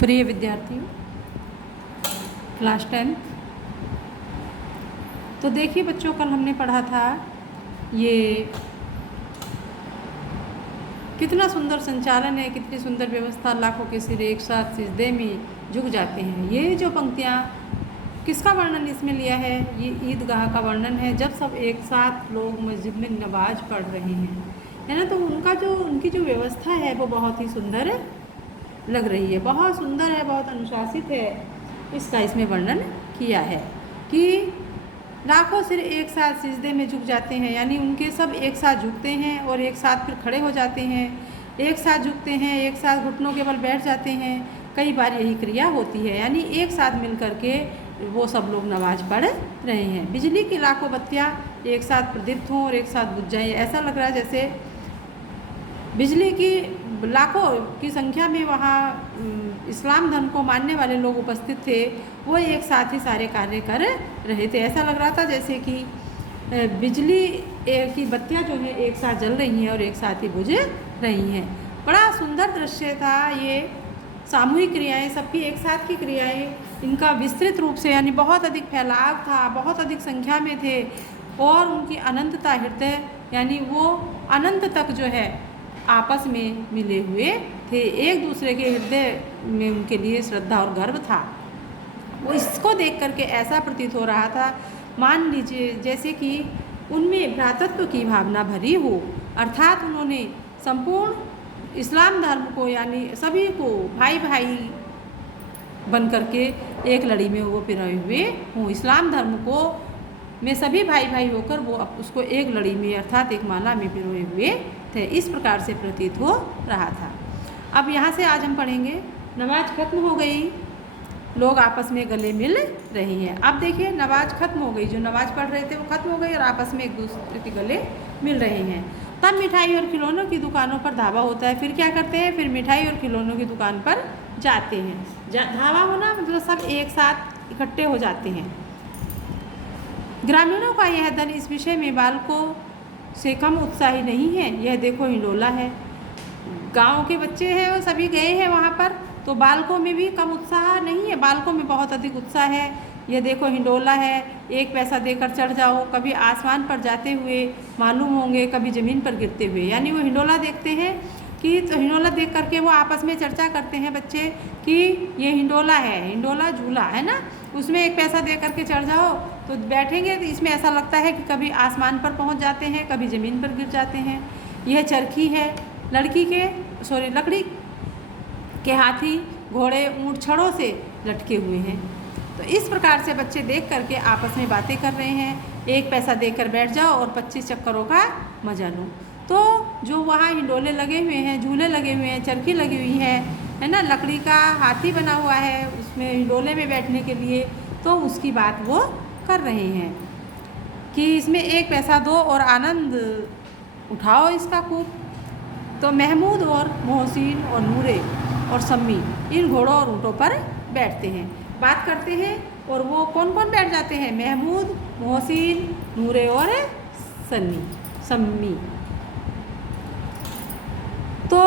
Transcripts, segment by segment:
प्रिय विद्यार्थियों, क्लास 10। तो देखिए बच्चों, कल हमने पढ़ा था ये कितना सुंदर संचालन है, कितनी सुंदर व्यवस्था, लाखों के सिर एक साथ सिजदे में झुक जाते हैं। ये जो पंक्तियाँ किसका वर्णन इसमें लिया है? ये ईदगाह का वर्णन है, जब सब एक साथ लोग मस्जिद में नमाज पढ़ रहे हैं, है ना। तो उनकी जो व्यवस्था है वो बहुत ही सुंदर लग रही है, बहुत सुंदर है, बहुत अनुशासित है। इसका इसमें वर्णन किया है कि लाखों सिर एक साथ सिजदे में झुक जाते हैं, यानी उनके सब एक साथ झुकते हैं और एक साथ फिर खड़े हो जाते हैं, एक साथ झुकते हैं, एक साथ घुटनों के बल बैठ जाते हैं। कई बार यही क्रिया होती है, यानी एक साथ मिल कर के वो सब लोग नमाज पढ़ रहे हैं। बिजली की लाखों बत्तियाँ एक साथ प्रदीप्त हों और एक साथ बुझ जाएँ। ऐसा लग रहा है जैसे बिजली की लाखों की संख्या में वहाँ इस्लाम धर्म को मानने वाले लोग उपस्थित थे, वो एक साथ ही सारे कार्य कर रहे थे। ऐसा लग रहा था जैसे कि बिजली की बत्तियाँ जो हैं एक साथ जल रही हैं और एक साथ ही बुझ रही हैं। बड़ा सुंदर दृश्य था ये। सामूहिक क्रियाएं, सबकी एक साथ की क्रियाएं, इनका विस्तृत रूप से, यानी बहुत अधिक फैलाव था, बहुत अधिक संख्या में थे, और उनकी अनंतता हृदय, यानी वो अनंत तक जो है आपस में मिले हुए थे। एक दूसरे के हृदय में उनके लिए श्रद्धा और गर्व था। वो इसको देख करके ऐसा प्रतीत हो रहा था, मान लीजिए जैसे कि उनमें भ्रातृत्व की भावना भरी हो, अर्थात उन्होंने संपूर्ण इस्लाम धर्म को, यानी सभी को भाई भाई बन करके एक लड़ी में वो पिरोए हुए हों। इस्लाम धर्म को में सभी भाई भाई होकर वो उसको एक लड़ी में, अर्थात एक माला में पिरोए हुए थे। इस प्रकार से प्रतीत हो रहा था। अब यहाँ से आज हम पढ़ेंगे, नमाज खत्म हो गई, लोग आपस में गले मिल रहे हैं। अब देखिए, नमाज खत्म हो गई, जो नमाज पढ़ रहे थे वो खत्म हो गई और आपस में एक दूसरे के गले मिल रहे हैं। तब मिठाई और खिलौनों की दुकानों पर धावा होता है। फिर क्या करते हैं? फिर मिठाई और खिलौनों की दुकान पर जाते हैं। धावा होना मतलब सब एक साथ इकट्ठे हो जाते हैं। ग्रामीणों का यह दल इस विषय में बालकों से कम उत्साही नहीं है। यह देखो हिंडोला है। गांव के बच्चे हैं, वो सभी गए हैं वहाँ पर, तो बालकों में भी कम उत्साह नहीं है, बालकों में बहुत अधिक उत्साह है। यह देखो हिंडोला है, एक पैसा देकर चढ़ जाओ, कभी आसमान पर जाते हुए मालूम होंगे, कभी ज़मीन पर गिरते हुए। यानी वो हिंडोला देखते हैं कि, तो हिंडोला देख करके वो आपस में चर्चा करते हैं बच्चे कि ये हिंडोला है, हिंडोला झूला है ना, उसमें एक पैसा दे करके चढ़ जाओ तो बैठेंगे, तो इसमें ऐसा लगता है कि कभी आसमान पर पहुंच जाते हैं, कभी ज़मीन पर गिर जाते हैं। यह चरखी है, लकड़ी के हाथी, घोड़े, ऊँट छड़ों से लटके हुए हैं। तो इस प्रकार से बच्चे देख करके आपस में बातें कर रहे हैं। एक पैसा देकर बैठ जाओ और 25 चक्करों का मजा लो। तो जो वहाँ हिंडोले लगे हुए हैं, झूले लगे हुए हैं, चरखी लगी हुई है ना, लकड़ी का हाथी बना हुआ है उसमें हिंडोले में बैठने के लिए, तो उसकी बात वो कर रहे हैं कि इसमें एक पैसा दो और आनंद उठाओ इसका खूब। तो महमूद और मोहसिन और नूरे और सम्मी इन घोड़ों और ऊँटों पर बैठते हैं, बात करते हैं। और वो कौन कौन बैठ जाते हैं? महमूद, मोहसिन, नूरे और सम्मी। तो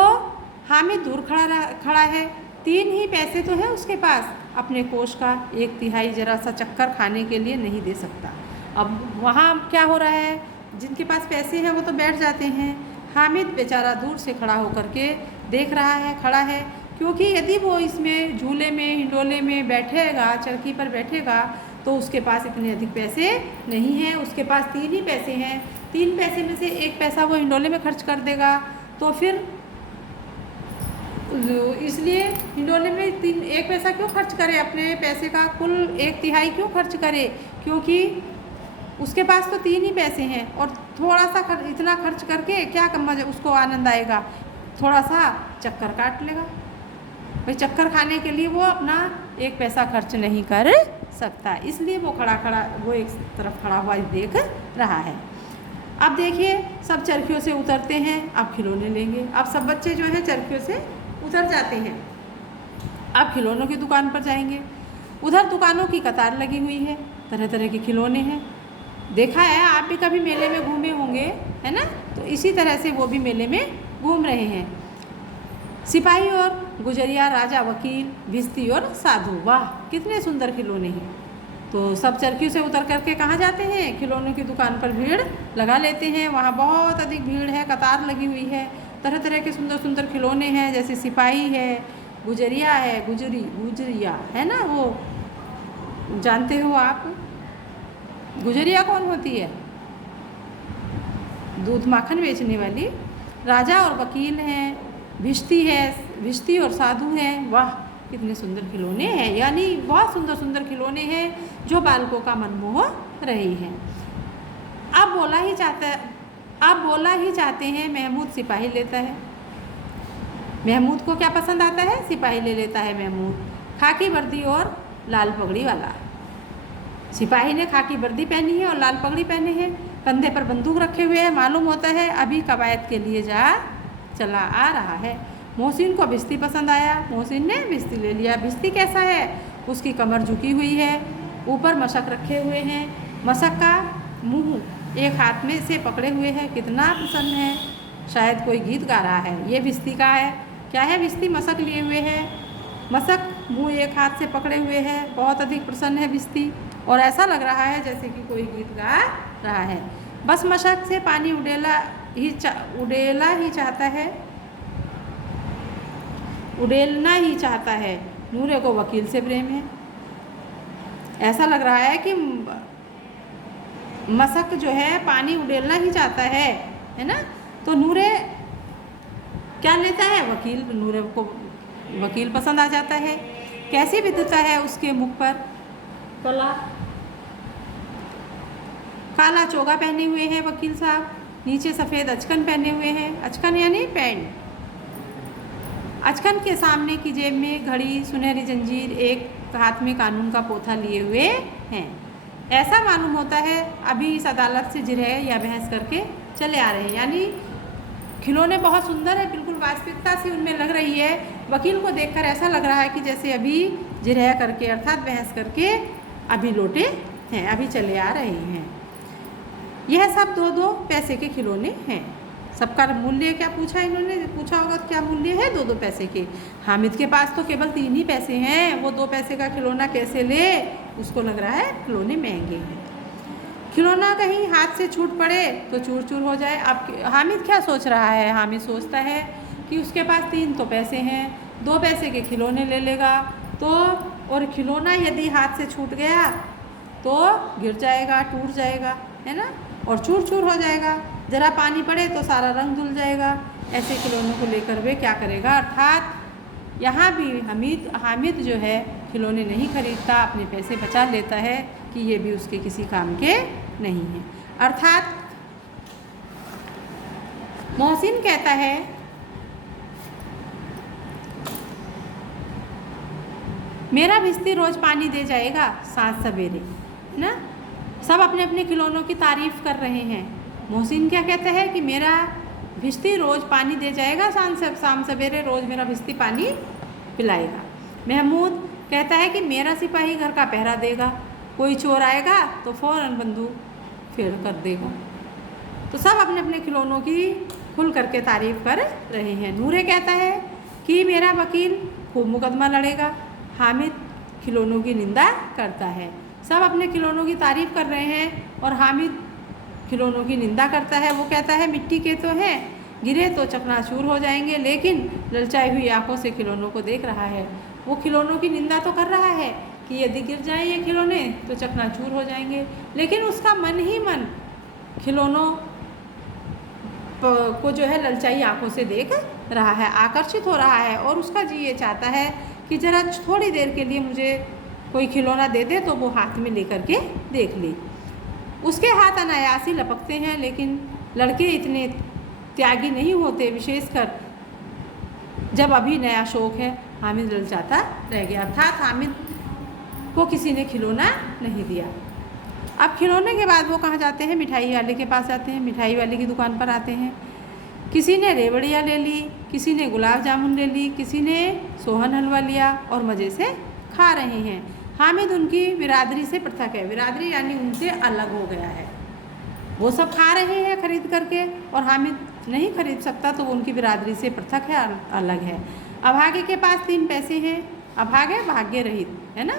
हामिद दूर खड़ा है, 3 ही पैसे तो है उसके पास, अपने कोष का 1/3 जरा सा चक्कर खाने के लिए नहीं दे सकता। अब वहाँ क्या हो रहा है, जिनके पास पैसे हैं वो तो बैठ जाते हैं, हामिद बेचारा दूर से खड़ा होकर के देख रहा है, खड़ा है, क्योंकि यदि वो इसमें झूले में, हिंडोले में बैठेगा, चरखी पर बैठेगा, तो उसके पास इतने अधिक पैसे नहीं हैं। उसके पास 3 ही पैसे हैं, 3 पैसे में से 1 पैसा वो हिंडोले में खर्च कर देगा, तो फिर इसलिए हिंडोले में 1 पैसा क्यों खर्च करे, अपने पैसे का कुल 1/3 क्यों खर्च करे, क्योंकि उसके पास तो 3 ही पैसे हैं, और थोड़ा सा इतना खर्च करके क्या मजा उसको आनंद आएगा, थोड़ा सा चक्कर काट लेगा। भाई चक्कर खाने के लिए वो अपना 1 पैसा खर्च नहीं कर सकता, इसलिए वो वो एक तरफ खड़ा हुआ देख रहा है। अब देखिए, सब चरखियों से उतरते हैं, अब खिलौने लेंगे। अब सब बच्चे जो हैं चरखियों से उतर जाते हैं, अब खिलौनों की दुकान पर जाएंगे। उधर दुकानों की कतार लगी हुई है, तरह तरह के खिलौने हैं। देखा है, आप भी कभी मेले में घूमे होंगे, है ना, तो इसी तरह से वो भी मेले में घूम रहे हैं। सिपाही और गुजरिया, राजा, वकील, भिश्ती और साधु। वाह, कितने सुंदर खिलौने हैं। तो सब चरखी से उतर करके कहाँ जाते हैं? खिलौनों की दुकान पर भीड़ लगा लेते हैं। वहाँ बहुत अधिक भीड़ है, कतार लगी हुई है। तरह तरह के सुंदर सुंदर खिलौने हैं, जैसे सिपाही है, गुजरिया है, गुजरिया है ना, वो जानते हो आप? गुजरिया कौन होती है? दूध माखन बेचने वाली। राजा और वकील हैं, भिश्ती है, भिश्ती और साधु हैं। वाह, कितने सुंदर खिलौने हैं। यानी बहुत सुंदर सुंदर खिलौने हैं जो बालकों का मन मोह रही हैं। अब बोला ही चाहते हैं महमूद सिपाही लेता है। महमूद को क्या पसंद आता है? सिपाही ले लेता है महमूद। खाकी वर्दी और लाल पगड़ी वाला। सिपाही ने खाकी वर्दी पहनी है और लाल पगड़ी पहने हैं, कंधे पर बंदूक रखे हुए हैं। मालूम होता है अभी कवायद के लिए चला आ रहा है। मोहसिन को भिश्ती पसंद आया। मोहसिन ने भिश्ती ले लिया। भिश्ती कैसा है? उसकी कमर झुकी हुई है, ऊपर मशक रखे हुए हैं, मशक का मुंह एक हाथ में से पकड़े हुए है। कितना प्रसन्न है, शायद कोई गीत गा रहा है। ये भिश्ती का है। क्या है? भिश्ती मशक लिए हुए है, मशक मुंह एक हाथ से पकड़े हुए है। बहुत अधिक प्रसन्न है भिश्ती, और ऐसा लग रहा है जैसे कि कोई गीत गा रहा है। बस मशक से पानी उड़ेला उड़ेलना ही चाहता है। नूरे को वकील से प्रेम है। ऐसा लग रहा है कि मशक जो है पानी उड़ेलना ही चाहता है ना। तो नूरे क्या लेता है? वकील। नूरे को वकील पसंद आ जाता है। कैसी विद्युता है उसके मुख पर? काला चोगा पहने हुए हैं वकील साहब, नीचे सफ़ेद अचकन पहने हुए हैं। अचकन यानी पैंट। अचकन के सामने की जेब में घड़ी, सुनहरी जंजीर, एक हाथ में कानून का पोथा लिए हुए हैं। ऐसा मालूम होता है अभी इस अदालत से जिरह या बहस करके चले आ रहे हैं। यानी खिलौने बहुत सुंदर है, बिल्कुल वास्तविकता सी उनमें लग रही है। वकील को देखकर ऐसा लग रहा है कि जैसे अभी जिरह करके अर्थात बहस करके अभी लौटे हैं, अभी चले आ रहे हैं। यह सब 2-2 पैसे के खिलौने हैं। सबका मूल्य क्या पूछा इन्होंने? पूछा होगा क्या मूल्य है 2-2 पैसे के। हामिद के पास तो केवल 3 ही पैसे हैं, वो 2 पैसे का खिलौना कैसे ले? उसको लग रहा है खिलौने महंगे हैं। खिलौना कहीं हाथ से छूट पड़े तो चूर चूर हो जाए। अब हामिद क्या सोच रहा है? हामिद सोचता है कि उसके पास 3 तो पैसे हैं, 2 पैसे के खिलौने ले लेगा तो, और खिलौना यदि हाथ से छूट गया तो गिर जाएगा, टूट जाएगा, है ना, और चूर चूर हो जाएगा। ज़रा पानी पड़े तो सारा रंग धुल जाएगा। ऐसे खिलौनों को लेकर वे क्या करेगा? अर्थात यहाँ भी हामिद जो है खिलौने नहीं खरीदता, अपने पैसे बचा लेता है कि ये भी उसके किसी काम के नहीं हैं। अर्थात मोहसिन कहता है मेरा भिश्ती रोज़ पानी दे जाएगा साँझ सवेरे, है ना। सब अपने अपने खिलौनों की तारीफ़ कर रहे हैं। मोहसिन क्या कहता है कि मेरा भिश्ती रोज़ पानी दे जाएगा, शाम सवेरे रोज़ मेरा भिश्ती पानी पिलाएगा। महमूद कहता है कि मेरा सिपाही घर का पहरा देगा, कोई चोर आएगा तो फ़ौरन बंदूक फेर कर देगा। तो सब अपने अपने खिलौनों की खुल करके तारीफ़ कर रहे हैं। नूरे कहता है कि मेरा वकील खूब मुकदमा लड़ेगा। हामिद खिलौनों की निंदा करता है। सब अपने खिलौनों की तारीफ़ कर रहे हैं और हामिद खिलौनों की निंदा करता है। वो कहता है मिट्टी के तो हैं, गिरे तो चकनाचूर हो जाएंगे, लेकिन ललचाई हुई आंखों से खिलौनों को देख रहा है। वो खिलौनों की निंदा तो कर रहा है कि यदि गिर जाएं ये खिलौने तो चकनाचूर हो जाएंगे, लेकिन उसका मन ही मन खिलौनों को जो है ललचाई आंखों से देख रहा है, आकर्षित हो रहा है, और उसका जी ये चाहता है कि ज़रा थोड़ी देर के लिए मुझे कोई खिलौना दे दे तो वो हाथ में लेकर के देख ले। उसके हाथ अनायास ही लपकते हैं, लेकिन लड़के इतने त्यागी नहीं होते, विशेषकर जब अभी नया शौक है। हामिद ललचाता रह गया, अर्थात हामिद को किसी ने खिलौना नहीं दिया। अब खिलौने के बाद वो कहाँ जाते हैं? मिठाई वाले के पास जाते हैं। मिठाई वाले की दुकान पर आते हैं। किसी ने रेवड़ियाँ ले ली, किसी ने गुलाब जामुन ले ली, किसी ने सोहन हलवा लिया और मज़े से खा रहे हैं। हामिद उनकी बिरादरी से पृथक है। बिरादरी यानी उनसे अलग हो गया है। वो सब खा रहे हैं खरीद करके और हामिद नहीं खरीद सकता तो वो उनकी बिरादरी से पृथक है, अलग है। अभागे के पास 3 पैसे हैं, अभागे भाग्य रहित है ना,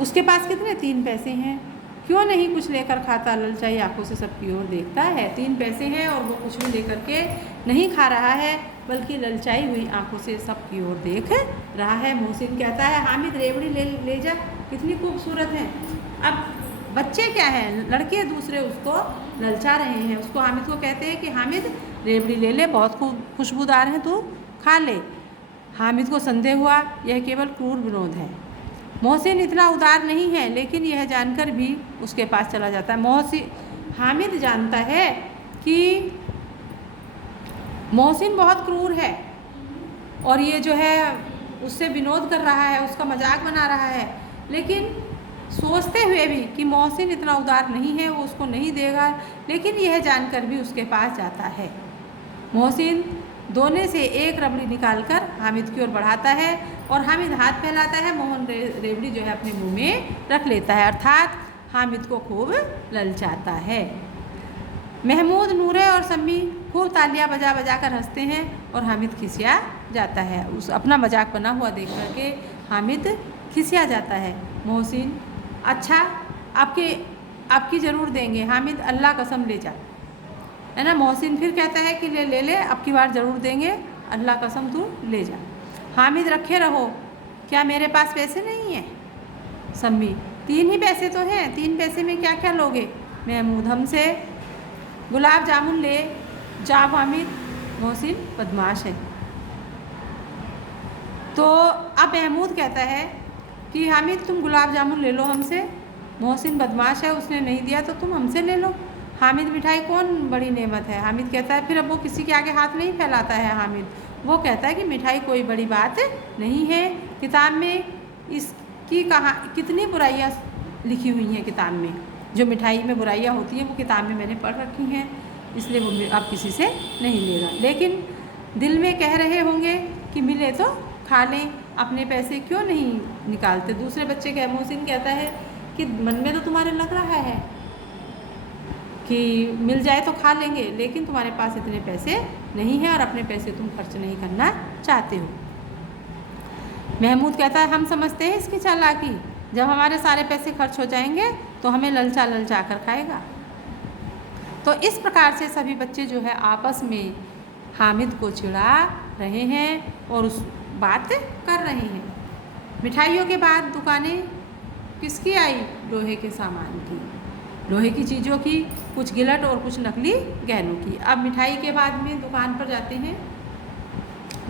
उसके पास कितने 3 पैसे हैं, क्यों नहीं कुछ लेकर खाता, ललचाई आंखों से सबकी ओर देखता है। 3 पैसे हैं और वो कुछ भी लेकर के नहीं खा रहा है, बल्कि ललचाई हुई आंखों से सबकी ओर देख रहा है। मोहसिन कहता है हामिद रेवड़ी ले जा, कितनी खूबसूरत है। अब बच्चे क्या हैं, लड़के दूसरे उसको ललचा रहे हैं, उसको हामिद को कहते हैं कि हामिद रेवड़ी ले ले, बहुत खुशबूदार है, तू खा ले। हामिद को संदेह हुआ यह केवल क्रूर विनोद है। मोहसिन इतना उदार नहीं है, लेकिन यह जानकर भी उसके पास चला जाता है। हामिद जानता है कि मोहसिन बहुत क्रूर है और ये जो है उससे विनोद कर रहा है, उसका मजाक बना रहा है, लेकिन सोचते हुए भी कि मोहसिन इतना उदार नहीं है, वो उसको नहीं देगा, लेकिन यह जानकर भी उसके पास जाता है। मोहसिन दोने से एक रबड़ी निकालकर हामिद की ओर बढ़ाता है और हामिद हाथ फैलाता है, मोहन रेवड़ी जो है अपने मुंह में रख लेता है, अर्थात हामिद को खूब ललचाता है। महमूद, नूरे और सम्मी खूब तालियां बजा बजा कर हंसते हैं और हामिद खिसिया जाता है। उस अपना मजाक बना हुआ देख करके हामिद खिसिया जाता है। मोहसिन, अच्छा आपकी ज़रूर देंगे हामिद, अल्लाह कसम ले जा, है ना। मोहसिन फिर कहता है कि ले अब की बार ज़रूर देंगे, अल्लाह कसम तू ले जा। हामिद, रखे रहो, क्या मेरे पास पैसे नहीं हैं। सम्मी, 3 ही पैसे तो हैं, 3 पैसे में क्या क्या लोगे। महमूद, हमसे गुलाब जामुन ले जा हामिद। मोहसिन बदमाश है। तो अब महमूद कहता है कि हामिद तुम गुलाब जामुन ले लो हमसे। मोहसिन बदमाश है, उसने नहीं दिया तो तुम हमसे ले लो। हामिद, मिठाई कौन बड़ी नेमत है। हामिद कहता है, फिर अब वो किसी के आगे हाथ नहीं फैलाता है। हामिद वो कहता है कि मिठाई कोई बड़ी बात नहीं है, किताब में इसकी कितनी बुराइयाँ लिखी हुई हैं। किताब में जो मिठाई में बुराइयाँ होती हैं वो किताब में मैंने पढ़ रखी हैं, इसलिए वो अब किसी से नहीं लेगा। लेकिन दिल में कह रहे होंगे कि मिले तो खा लें, अपने पैसे क्यों नहीं निकालते। दूसरे बच्चे का मोहसिन कहता है कि मन में तो तुम्हारे लग रहा है कि मिल जाए तो खा लेंगे, लेकिन तुम्हारे पास इतने पैसे नहीं हैं और अपने पैसे तुम खर्च नहीं करना चाहते हो। महमूद कहता है, हम समझते हैं इसकी चालाकी, जब हमारे सारे पैसे खर्च हो जाएंगे तो हमें ललचा कर खाएगा। तो इस प्रकार से सभी बच्चे जो है आपस में हामिद को चिढ़ा रहे हैं और उस बात कर रहे हैं। मिठाइयों के बाद दुकानें किसकी आई, लोहे के सामान की, लोहे की चीज़ों की, कुछ गिलट और कुछ नकली गहनों की। अब मिठाई के बाद में दुकान पर जाते हैं,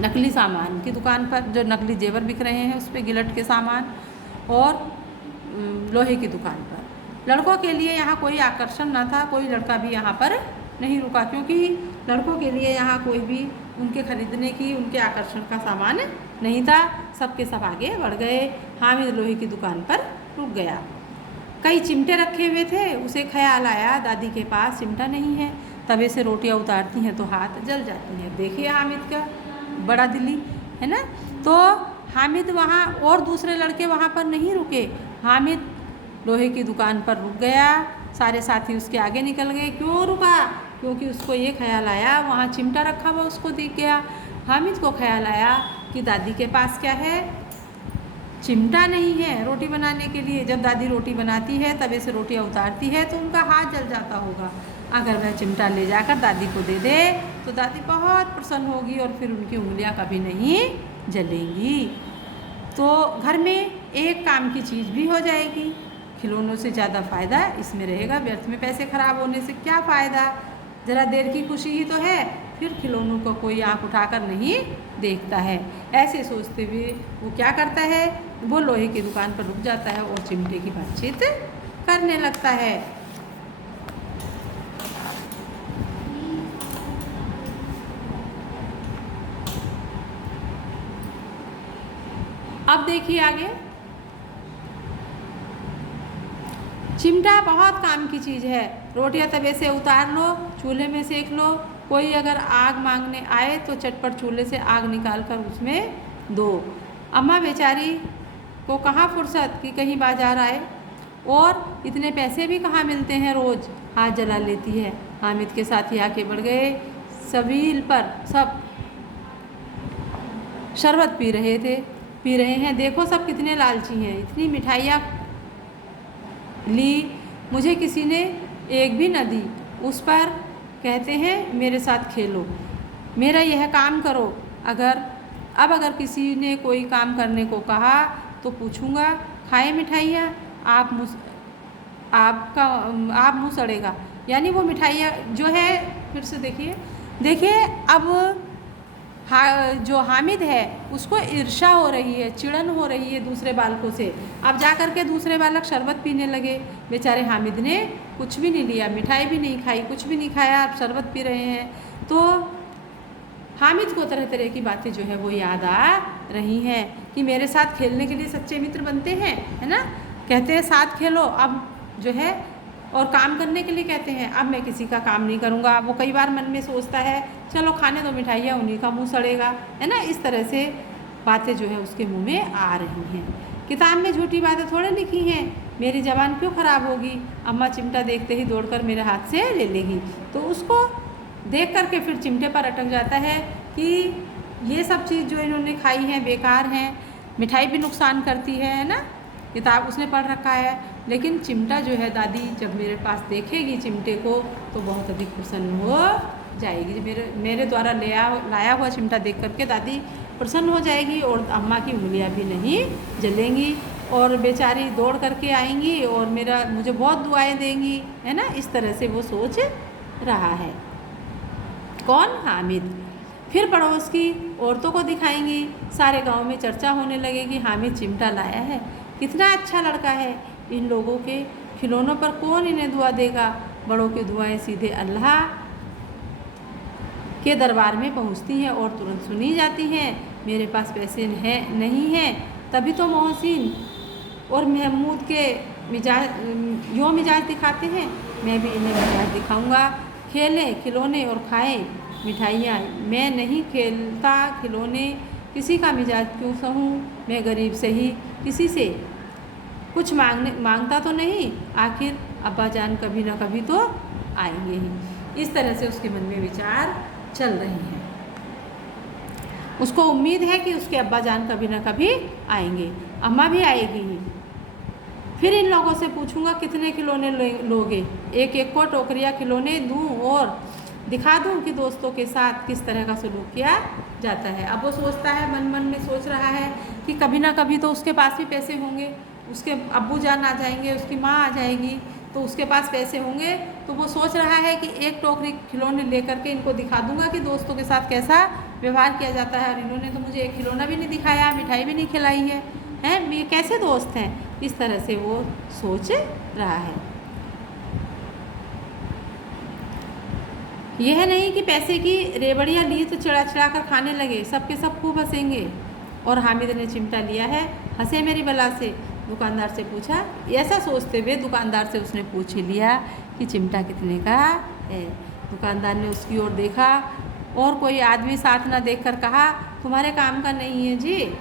नकली सामान की दुकान पर, जो नकली जेवर बिक रहे हैं उस पर गिलट के सामान, और लोहे की दुकान पर। लड़कों के लिए यहाँ कोई आकर्षण न था, कोई लड़का भी यहाँ पर नहीं रुका, क्योंकि लड़कों के लिए यहाँ कोई भी उनके खरीदने की, उनके आकर्षण का सामान नहीं था। सबके सब आगे बढ़ गए। हामिद लोहे की दुकान पर रुक गया। कई चिमटे रखे हुए थे, उसे ख्याल आया दादी के पास चिमटा नहीं है, तवे से रोटियां उतारती हैं तो हाथ जल जाती हैं। देखिए हामिद का बड़ा दिली है ना। तो हामिद वहाँ, और दूसरे लड़के वहाँ पर नहीं रुके, हामिद लोहे की दुकान पर रुक गया। सारे साथी उसके आगे निकल गए। क्यों रुका, क्योंकि उसको ये ख्याल आया वहाँ चिमटा रखा हुआ उसको दिख गया। हामिद को ख्याल आया कि दादी के पास क्या है, चिमटा नहीं है रोटी बनाने के लिए। जब दादी रोटी बनाती है, तवे से रोटियां उतारती है तो उनका हाथ जल जाता होगा। अगर वह चिमटा ले जाकर दादी को दे दे तो दादी बहुत प्रसन्न होगी और फिर उनकी उंगलियां कभी नहीं जलेंगी। तो घर में एक काम की चीज़ भी हो जाएगी। खिलौनों से ज़्यादा फ़ायदा इसमें रहेगा, व्यर्थ में पैसे खराब होने से क्या फ़ायदा। ज़रा देर की खुशी ही तो है, फिर खिलौनों को कोई आँख उठाकर नहीं देखता है। ऐसे सोचते हुए वो क्या करता है, वो लोहे की दुकान पर रुक जाता है और चिमटे की बातचीत करने लगता है। अब देखिए आगे, चिमटा बहुत काम की चीज़ है। रोटियां तवे से उतार लो, चूल्हे में सेक लो, कोई अगर आग मांगने आए तो चटपट चूल्हे से आग निकाल कर उसमें दो। अम्मा बेचारी को कहाँ फुर्सत कि कहीं बाजार आए, और इतने पैसे भी कहाँ मिलते हैं, रोज़ हाथ जला लेती है। हामिद के साथी आके बढ़ गए। सभी पर सब शरबत पी रहे हैं। देखो सब कितने लालची हैं, इतनी मिठाइयाँ ली, मुझे किसी ने एक भी न दी। उस पर कहते हैं मेरे साथ खेलो, मेरा यह काम करो। अगर किसी ने कोई काम करने को कहा तो पूछूंगा, खाए मिठाइयाँ, आप मुँह सड़ेगा। यानी वो मिठाइयाँ जो है, फिर से देखिए अब जो हामिद है उसको ईर्ष्या हो रही है, चिड़न हो रही है दूसरे बालकों से। अब जा कर के दूसरे बालक शरबत पीने लगे। बेचारे हामिद ने कुछ भी नहीं लिया, मिठाई भी नहीं खाई, कुछ भी नहीं खाया, अब शरबत पी रहे हैं। तो हामिद को तरह तरह की बातें जो है वो याद आ रही हैं कि मेरे साथ खेलने के लिए सच्चे मित्र बनते हैं, है ना। कहते हैं साथ खेलो, अब जो है और काम करने के लिए कहते हैं, अब मैं किसी का काम नहीं करूँगा। वो कई बार मन में सोचता है चलो खाने दो मिठाइयाँ, उन्हीं का मुंह सड़ेगा, है ना। इस तरह से बातें जो है उसके मुंह में आ रही हैं। किताब में झूठी बातें थोड़े लिखी हैं, मेरी ज़बान क्यों ख़राब होगी। अम्मा चिमटा देखते ही दौड़कर मेरे हाथ से ले लेगी। तो उसको देख कर के फिर चिमटे पर अटक जाता है कि ये सब चीज़ जो इन्होंने खाई हैं बेकार हैं, मिठाई भी नुकसान करती है ना। किताब उसने पढ़ रखा है, लेकिन चिमटा जो है दादी जब मेरे पास देखेगी चिमटे को तो बहुत अधिक प्रसन्न हो जाएगी। मेरे द्वारा लाया हुआ चिमटा देख करके दादी प्रसन्न हो जाएगी और अम्मा की उंगलियां भी नहीं जलेंगी और बेचारी दौड़ करके आएंगी और मुझे बहुत दुआएं देंगी, है ना। इस तरह से वो सोच रहा है। कौन? हामिद। फिर पड़ोस की औरतों को दिखाएंगी, सारे गांव में चर्चा होने लगेगी, हामिद चिमटा लाया है, कितना अच्छा लड़का है। इन लोगों के खिलौनों पर कौन इन्हें दुआ देगा। बड़ों की दुआएं सीधे अल्लाह के दरबार में पहुंचती हैं और तुरंत सुनी जाती हैं। मेरे पास पैसे नहीं हैं, तभी तो मोहसिन और महमूद के मिजाज दिखाते हैं, मैं भी इन्हें मिजाज दिखाऊंगा। खेलें खिलौने और खाएं मिठाइयाँ, मैं नहीं खेलता खिलौने, किसी का मिजाज क्यों सहूँ। मैं गरीब से ही किसी से कुछ मांगता तो नहीं, आखिर अब्बा जान कभी ना कभी तो आएंगे ही। इस तरह से उसके मन में विचार चल रहे हैं। उसको उम्मीद है कि उसके अब्बा जान कभी ना कभी आएंगे, अम्मा भी आएगी ही। फिर इन लोगों से पूछूंगा कितने खिलौने लोगे, एक एक को टोकरियाँ खिलौने दूं और दिखा दूं कि दोस्तों के साथ किस तरह का सलूक किया जाता है। अब वो सोचता है, मन में सोच रहा है कि कभी ना कभी तो उसके पास भी पैसे होंगे, उसके अब्बू जान आ जाएंगे, उसकी माँ आ जाएगी तो उसके पास पैसे होंगे। तो वो सोच रहा है कि एक टोकरी खिलौने लेकर के इनको दिखा दूंगा कि दोस्तों के साथ कैसा व्यवहार किया जाता है। और इन्होंने तो मुझे एक खिलौना भी नहीं दिखाया, मिठाई भी नहीं खिलाई है, ये कैसे दोस्त हैं। इस तरह से वो सोच रहा है। यह नहीं कि पैसे की रेवड़ियाँ ली तो चिड़ा कर खाने लगे, सबके सब खूब हंसेंगे। और हामिद ने चिमटा लिया है, हंसे मेरी बला से। दुकानदार से पूछा, ऐसा सोचते हुए दुकानदार से उसने पूछ ही लिया कि चिमटा कितने का है। दुकानदार ने उसकी ओर देखा और कोई आदमी साथ ना देखकर कहा, तुम्हारे काम का नहीं है जी,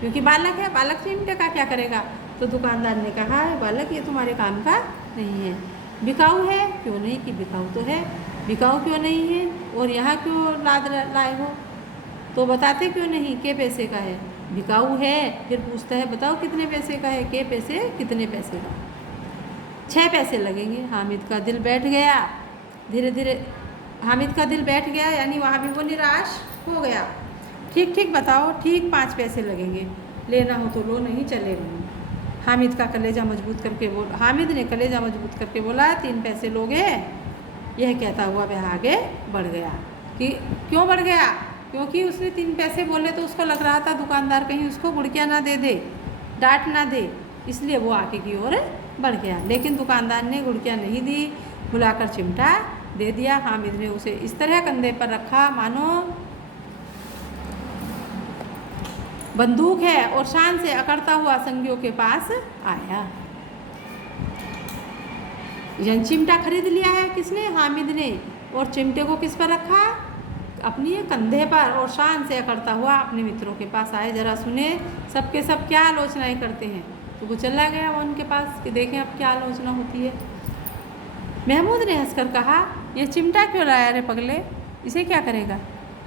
क्योंकि बालक है, बालक चिमटे का क्या करेगा। तो दुकानदार ने कहा, बालक ये तुम्हारे काम का नहीं है, बिकाऊ है। क्यों नहीं कि बिकाऊ तो है, बिकाऊ क्यों नहीं है और यहाँ क्यों लाए हो, तो बताते क्यों नहीं के पैसे का है। बिकाऊ है, फिर पूछता है बताओ कितने पैसे का है, के पैसे कितने पैसे का। 6 पैसे लगेंगे। हामिद का दिल बैठ गया, धीरे धीरे हामिद का दिल बैठ गया, यानी वहाँ भी वो निराश हो गया। ठीक बताओ, ठीक 5 पैसे लगेंगे, लेना हो तो लो, नहीं चलेगा। हामिद ने कलेजा मजबूत करके बोला 3 पैसे लोगे। यह कहता हुआ वह आगे बढ़ गया। कि क्यों बढ़ गया, क्योंकि उसने 3 पैसे बोले तो उसको लग रहा था दुकानदार कहीं उसको गुड़कियाँ ना दे दे, डांट ना दे, इसलिए वो आगे की ओर बढ़ गया। लेकिन दुकानदार ने गुड़कियाँ नहीं दी, बुलाकर चिमटा दे दिया। हामिद ने उसे इस तरह कंधे पर रखा मानो बंदूक है और शान से अकड़ता हुआ संगियों के पास आया। यह चिमटा खरीद लिया है किसने, हामिद ने, और चिमटे को किस पर रखा, अपनी कंधे पर, और शान से अकड़ता हुआ अपने मित्रों के पास आए। जरा सुने सबके सब क्या आलोचनाएं करते हैं। तो वो चला गया वो उनके पास कि देखें अब क्या आलोचना होती है। महमूद ने हंसकर कहा, ये चिमटा क्यों लाया रे पगले, इसे क्या करेगा?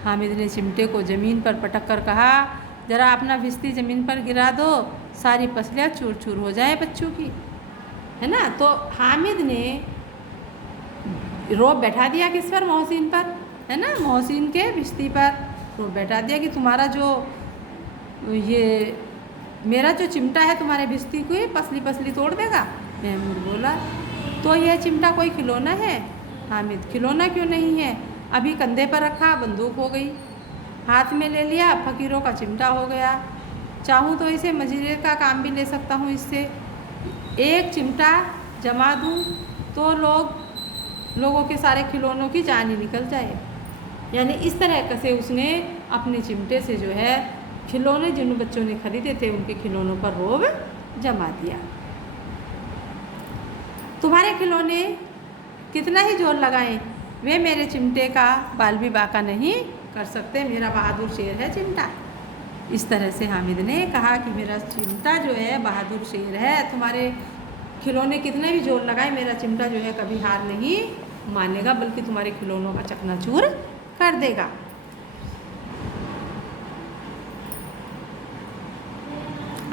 हामिद ने चिमटे को ज़मीन पर पटक कर कहा, ज़रा अपना भिश्ती ज़मीन पर गिरा दो, सारी पसलियाँ चूर चूर हो जाए बच्चों की, है ना। तो हामिद ने रोब बैठा दिया किस पर? मोहसिन पर, है ना। मोहसिन के भिश्ती पर रोब बैठा दिया कि तुम्हारा जो ये मेरा जो चिमटा है तुम्हारे भिश्ती को पसली पसली तोड़ देगा। महमूद बोला, तो यह चिमटा कोई खिलौना है? हामिद, खिलौना क्यों नहीं है, अभी कंधे पर रखा बंदूक हो गई, हाथ में ले लिया फ़कीरों का चिमटा हो गया। चाहूँ तो इसे मजीरे का काम भी ले सकता हूँ, इससे एक चिमटा जमा दूँ तो लोगों के सारे खिलौनों की जान ही निकल जाए। यानी इस तरह से उसने अपने चिमटे से जो है खिलौने जिन बच्चों ने खरीदे थे उनके खिलौनों पर रोब जमा दिया। तुम्हारे खिलौने कितना ही जोर लगाएं, वे मेरे चिमटे का बाल भी बांका नहीं कर सकते, मेरा बहादुर शेर है चिमटा। इस तरह से हामिद ने कहा कि मेरा चिमटा जो है बहादुर शेर है, तुम्हारे खिलौने कितने भी जोर लगाएं, मेरा चिमटा जो है कभी हार नहीं मानेगा, बल्कि तुम्हारे खिलौनों का चकनाचूर कर देगा।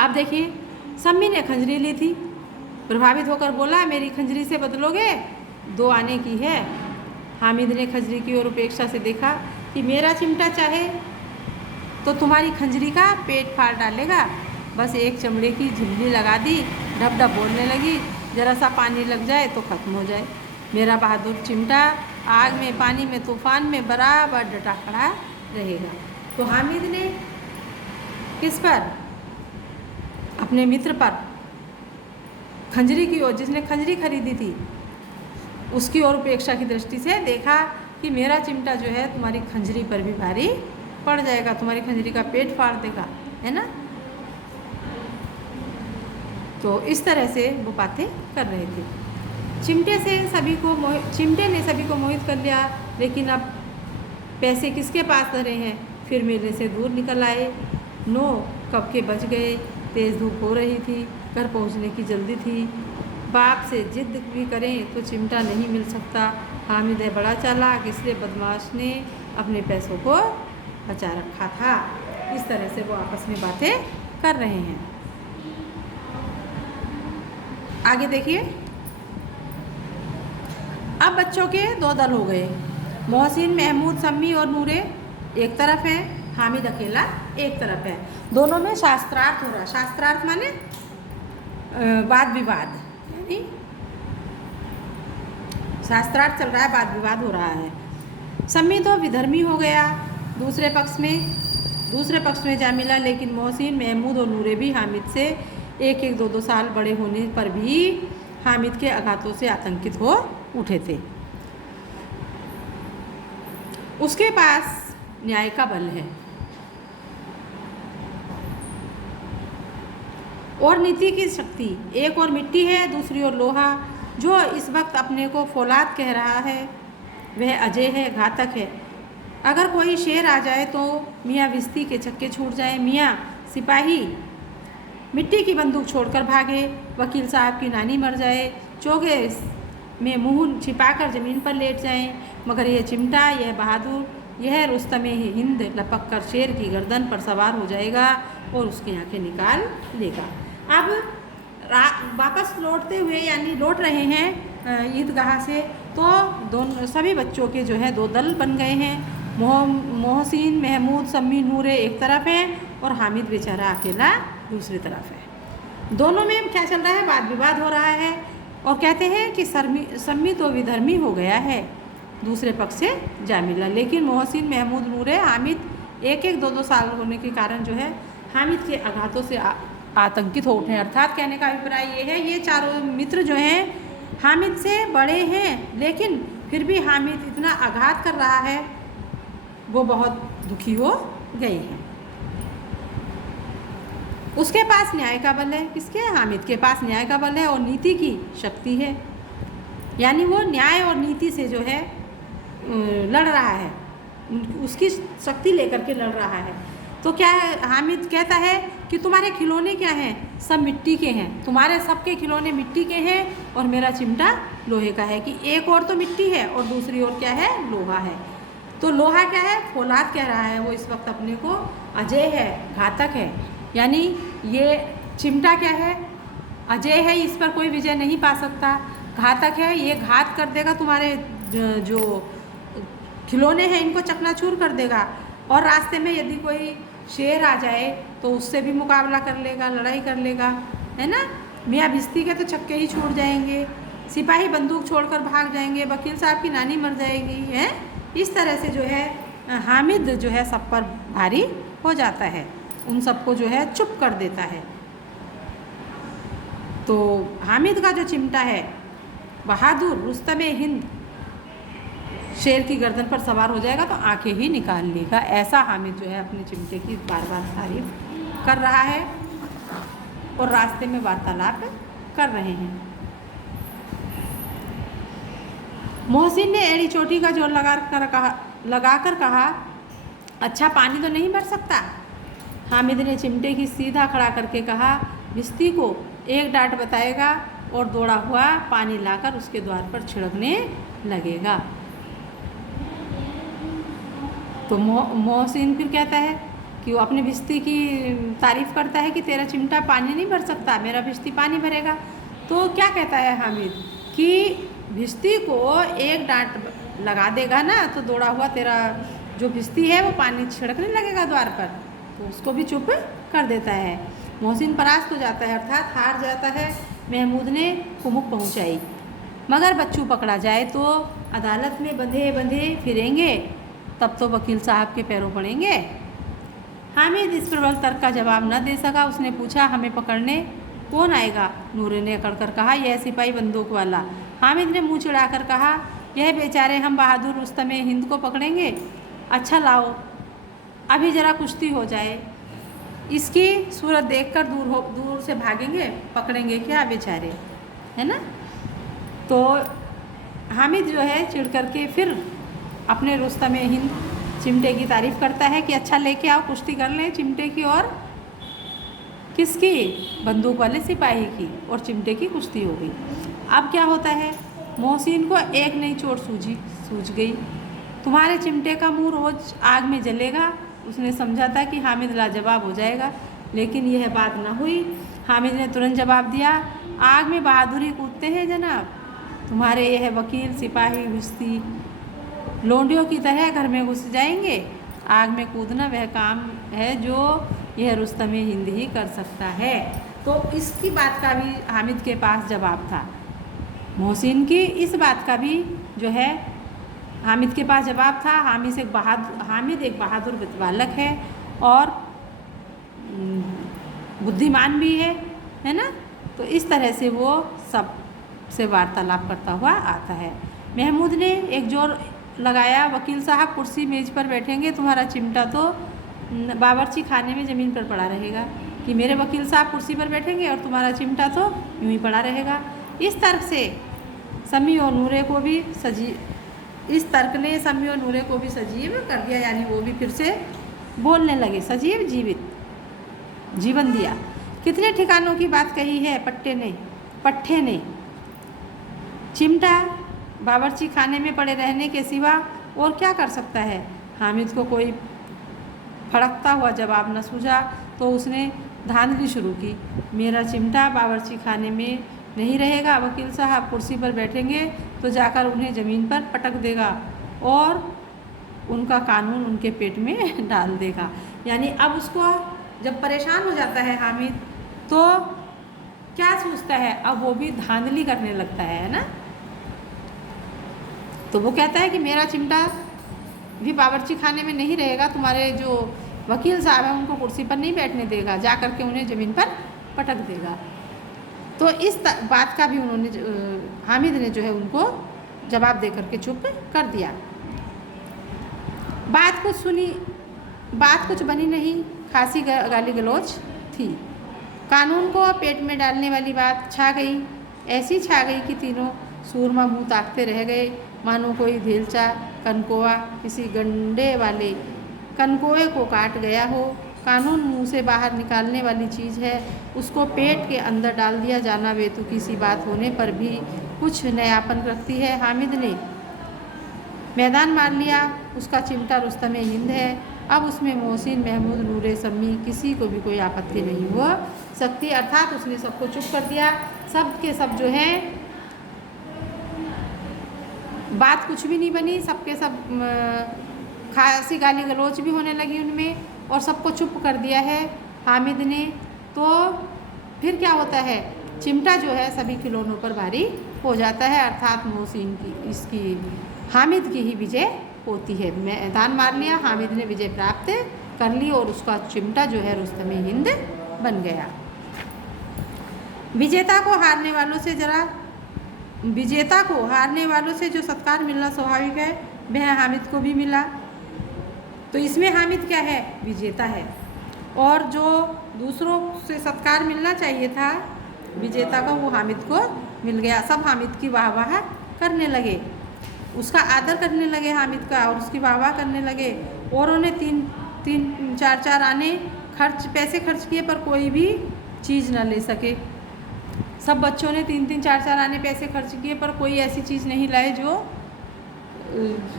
अब देखिए, सम्मी ने खंजरी ली थी, प्रभावित होकर बोला, मेरी खंजरी से बदलोगे? 2 आने की है। हामिद ने खंजरी की ओर उपेक्षा से देखा कि मेरा चिमटा चाहे तो तुम्हारी खंजरी का पेट फाड़ डालेगा। बस एक चमड़े की झिल्ली लगा दी, ढप ढप बोलने लगी, जरा सा पानी लग जाए तो ख़त्म हो जाए। मेरा बहादुर चिमटा आग में, पानी में, तूफान में बराबर डटा खड़ा रहेगा। तो हामिद ने किस पर? अपने मित्र पर, खंजरी की ओर, जिसने खंजरी खरीदी थी उसकी ओर उपेक्षा की दृष्टि से देखा कि मेरा चिमटा जो है तुम्हारी खंजरी पर भी भारी पड़ जाएगा, तुम्हारी खंजरी का पेट फाड़ देगा, है ना। तो इस तरह से वो बातें कर रहे थे। चिमटे ने सभी को मोहित कर लिया, लेकिन अब पैसे किसके पास धरे हैं? फिर मेले से दूर निकल आए। 9 कब के बज गए, तेज़ धूप हो रही थी, घर पहुंचने की जल्दी थी। बाप से जिद भी करें तो चिमटा नहीं मिल सकता। हामिद है बड़ा चालाक, इसलिए बदमाश ने अपने पैसों को बचा रखा था। इस तरह से वो आपस में बातें कर रहे हैं। आगे देखिए, अब बच्चों के 2 दल हो गए। मोहसिन, महमूद, सम्मी और नूरे एक तरफ है, हामिद अकेला एक तरफ है। दोनों में शास्त्रार्थ हो रहा है। शास्त्रार्थ माने वाद विवाद, यानी शास्त्रार्थ चल रहा है, वाद विवाद हो रहा है। सम्मी तो विधर्मी हो गया दूसरे पक्ष में जामिला, लेकिन मोहसिन, महमूद और नूरे भी हामिद से 1-1, 2-2 साल बड़े होने पर भी हामिद के आघातों से आतंकित हो उठे थे। उसके पास न्याय का बल है और नीति की शक्ति। एक और मिट्टी है, दूसरी ओर लोहा। जो इस वक्त अपने को फौलाद कह रहा है वह अजय है, घातक है। अगर कोई शेर आ जाए तो मियाँ भिश्ती के चक्के छूट जाए, मियाँ सिपाही मिट्टी की बंदूक छोड़कर भागे, वकील साहब की नानी मर जाए, चोगे में मुँह छिपाकर ज़मीन पर लेट जाएं, मगर यह चिमटा, यह बहादुर, यह रुस्तमे हिंद लपक कर शेर की गर्दन पर सवार हो जाएगा और उसकी आंखें निकाल लेगा। अब वापस लौटते हुए, यानी लौट रहे हैं ईदगाह से, तो सभी बच्चों के जो है 2 दल बन गए हैं। मोहसिन, महमूद, सम्मी, नूरे एक तरफ हैं और हामिद बेचारा अकेला दूसरी तरफ है। दोनों में क्या चल रहा है? वाद विवाद हो रहा है और कहते हैं कि सम्मी तो विधर्मी हो गया है दूसरे पक्ष से जामिला, लेकिन मोहसिन, महमूद, नूरे, हामिद 1-1, 2-2 साल होने के कारण जो है हामिद के आघातों से आतंकित हो उठे हैं। अर्थात कहने का अभिप्राय ये है, ये चारों मित्र जो हैं हामिद से बड़े हैं, लेकिन फिर भी हामिद इतना आघात कर रहा है, वो बहुत दुखी हो गए हैं। उसके पास न्याय का बल है। किसके? हामिद के पास न्याय का बल है और नीति की शक्ति है, यानी वो न्याय और नीति से जो है लड़ रहा है, उसकी शक्ति लेकर के लड़ रहा है। तो क्या हामिद कहता है कि तुम्हारे खिलौने क्या हैं? सब मिट्टी के हैं, तुम्हारे सबके खिलौने मिट्टी के हैं और मेरा चिमटा लोहे का है। कि एक और तो मिट्टी है और दूसरी ओर क्या है? लोहा है। तो लोहा क्या है, फौलाद कह रहा है वो इस वक्त अपने को, अजय है, घातक है। यानी ये चिमटा क्या है, अजय है, इस पर कोई विजय नहीं पा सकता, घातक है, ये घात कर देगा, तुम्हारे जो खिलौने हैं इनको चकनाचूर कर देगा। और रास्ते में यदि कोई शेर आ जाए तो उससे भी मुकाबला कर लेगा, लड़ाई कर लेगा, है ना। मियाँ भिस्ती के तो चक्के ही छूट जाएंगे, सिपाही बंदूक छोड़कर भाग जाएंगे, वकील साहब की नानी मर जाएगी, है। इस तरह से जो है हामिद जो है सब पर भारी हो जाता है, उन सबको जो है चुप कर देता है। तो हामिद का जो चिमटा है, बहादुर रुस्तम हिंद शेर की गर्दन पर सवार हो जाएगा तो आंखें ही निकाल लेगा। ऐसा हामिद जो है अपने चिमटे की बार बार तारीफ कर रहा है और रास्ते में वार्तालाप कर रहे हैं। मोहसिन ने एड़ी चोटी का जोर लगाकर कहा, अच्छा पानी तो नहीं भर सकता। हामिद ने चिमटे की सीधा खड़ा करके कहा, भिस्ती को एक डांट बताएगा और दौड़ा हुआ पानी लाकर उसके द्वार पर छिड़कने लगेगा। तो मोहसिन फिर कहता है कि वो अपने भिस्ती की तारीफ़ करता है कि तेरा चिमटा पानी नहीं भर सकता, मेरा भिस्ती पानी भरेगा। तो क्या कहता है हामिद कि भिस्ती को एक डांट लगा देगा ना तो दौड़ा हुआ तेरा जो भिस्ती है वो पानी छिड़कने लगेगा द्वार पर, तो उसको भी चुप कर देता है। मोहसिन परास्त हो जाता है, अर्थात हार जाता है। महमूद ने कुमुक पहुँचाई, मगर बच्चू पकड़ा जाए तो अदालत में बंधे बंधे फिरेंगे, तब तो वकील साहब के पैरों पड़ेंगे। हामिद इस प्रबल तर्क का जवाब न दे सका। उसने पूछा, हमें पकड़ने कौन आएगा? नूरे ने अकड़कर कहा, यह सिपाही बंदूक वाला। हामिद ने मुंह चिढ़ाकर कहा, यह बेचारे हम बहादुर रुस्तम हिंद को पकड़ेंगे? अच्छा लाओ, अभी ज़रा कुश्ती हो जाए, इसकी सूरत देखकर दूर से भागेंगे, पकड़ेंगे क्या बेचारे, है ना। तो हामिद जो है चिढ़ करके फिर अपने रुस्तम हिंद चिमटे की तारीफ़ करता है कि अच्छा लेके आओ, कुश्ती कर लें चिमटे की और किसकी, बंदूक वाले सिपाही की, और चिमटे की कुश्ती हो गई। अब क्या होता है, मोहसिन को एक नई चोट सूझ गई। तुम्हारे चिमटे का मुंह रोज आग में जलेगा। उसने समझा था कि हामिद लाजवाब हो जाएगा, लेकिन यह बात न हुई। हामिद ने तुरंत जवाब दिया, आग में बहादुरी कूदते हैं जनाब, तुम्हारे यह वकील सिपाही भिस्ती लोंडियों की तरह घर में घुस जाएंगे। आग में कूदना वह काम है जो यह रुस्तम हिंद ही कर सकता है। तो इसकी बात का भी हामिद के पास जवाब था। मोहसिन की इस बात का भी जो है हामिद के पास जवाब था। हामिद एक बहादुर बालक है और बुद्धिमान भी है ना। तो इस तरह से वो सब से वार्तालाप करता हुआ आता है। महमूद ने एक जोर लगाया, वकील साहब कुर्सी मेज पर बैठेंगे, तुम्हारा चिमटा तो बावर्ची खाने में ज़मीन पर पड़ा रहेगा। कि मेरे वकील साहब कुर्सी पर बैठेंगे और तुम्हारा चिमटा तो यूं ही पड़ा रहेगा। इस तर्क से समी और नूरे को भी इस तर्क ने समी और नूरे को भी सजीव कर दिया, यानी वो भी फिर से बोलने लगे। सजीव जीवन दिया। कितने ठिकानों की बात कही है पट्टे ने। चिमटा बावर्ची खाने में पड़े रहने के सिवा और क्या कर सकता है। हामिद को कोई फड़कता हुआ जवाब न सूझा तो उसने धांधली शुरू की। मेरा चिमटा बावर्ची खाने में नहीं रहेगा, वकील साहब कुर्सी पर बैठेंगे तो जाकर उन्हें ज़मीन पर पटक देगा और उनका कानून उनके पेट में डाल देगा। यानी अब उसको जब परेशान हो जाता है हामिद तो क्या सोचता है, अब वो भी धांधली करने लगता है ना। तो वो कहता है कि मेरा चिमटा भी बावर्ची खाने में नहीं रहेगा, तुम्हारे जो वकील साहब हैं उनको कुर्सी पर नहीं बैठने देगा, जा कर के उन्हें ज़मीन पर पटक देगा। तो इस बात का भी हामिद ने जो है उनको जवाब दे करके चुप कर दिया। बात कुछ बनी नहीं, खासी गाली गलौज थी। कानून को पेट में डालने वाली बात छा गई, ऐसी छा गई कि तीनों सूरमा मुँह ताकते रह गए, मानो कोई धेलचा कनकोआ किसी गंडे वाले कनकोए को काट गया हो। कानून मुंह से बाहर निकालने वाली चीज़ है, उसको पेट के अंदर डाल दिया जाना बेतुकी सी बात होने पर भी कुछ नयापन रखती है। हामिद ने मैदान मार लिया, उसका चिमटा रुस्तम हिंद है। अब उसमें मोहसिन, महमूद, नूरे, सम्मी किसी को भी कोई आपत्ति नहीं हो सकती। अर्थात उसने सबको चुप कर दिया। सब के सब जो है बात कुछ भी नहीं बनी, सबके सब खासी गाली गलौज भी होने लगी उनमें, और सबको चुप कर दिया है हामिद ने। तो फिर क्या होता है, चिमटा जो है सभी खिलौनों पर भारी हो जाता है। अर्थात मोहसिन की, इसकी हामिद की ही विजय होती है। मैदान मार लिया, हामिद ने विजय प्राप्त कर ली और उसका चिमटा जो है रुस्तम हिंद बन गया। विजेता को हारने वालों से जो सत्कार मिलना स्वाभाविक है, वह हामिद को भी मिला। तो इसमें हामिद क्या है, विजेता है। और जो दूसरों से सत्कार मिलना चाहिए था विजेता को, वो हामिद को मिल गया। सब हामिद की वाह वाह करने लगे, उसका आदर करने लगे हामिद का, और उसकी वाह वाह करने लगे। और उन्हें तीन चार आने पैसे खर्च किए, पर कोई भी चीज़ न ले सके। सब बच्चों ने 3 4 आने पैसे खर्च किए, पर कोई ऐसी चीज़ नहीं लाए जो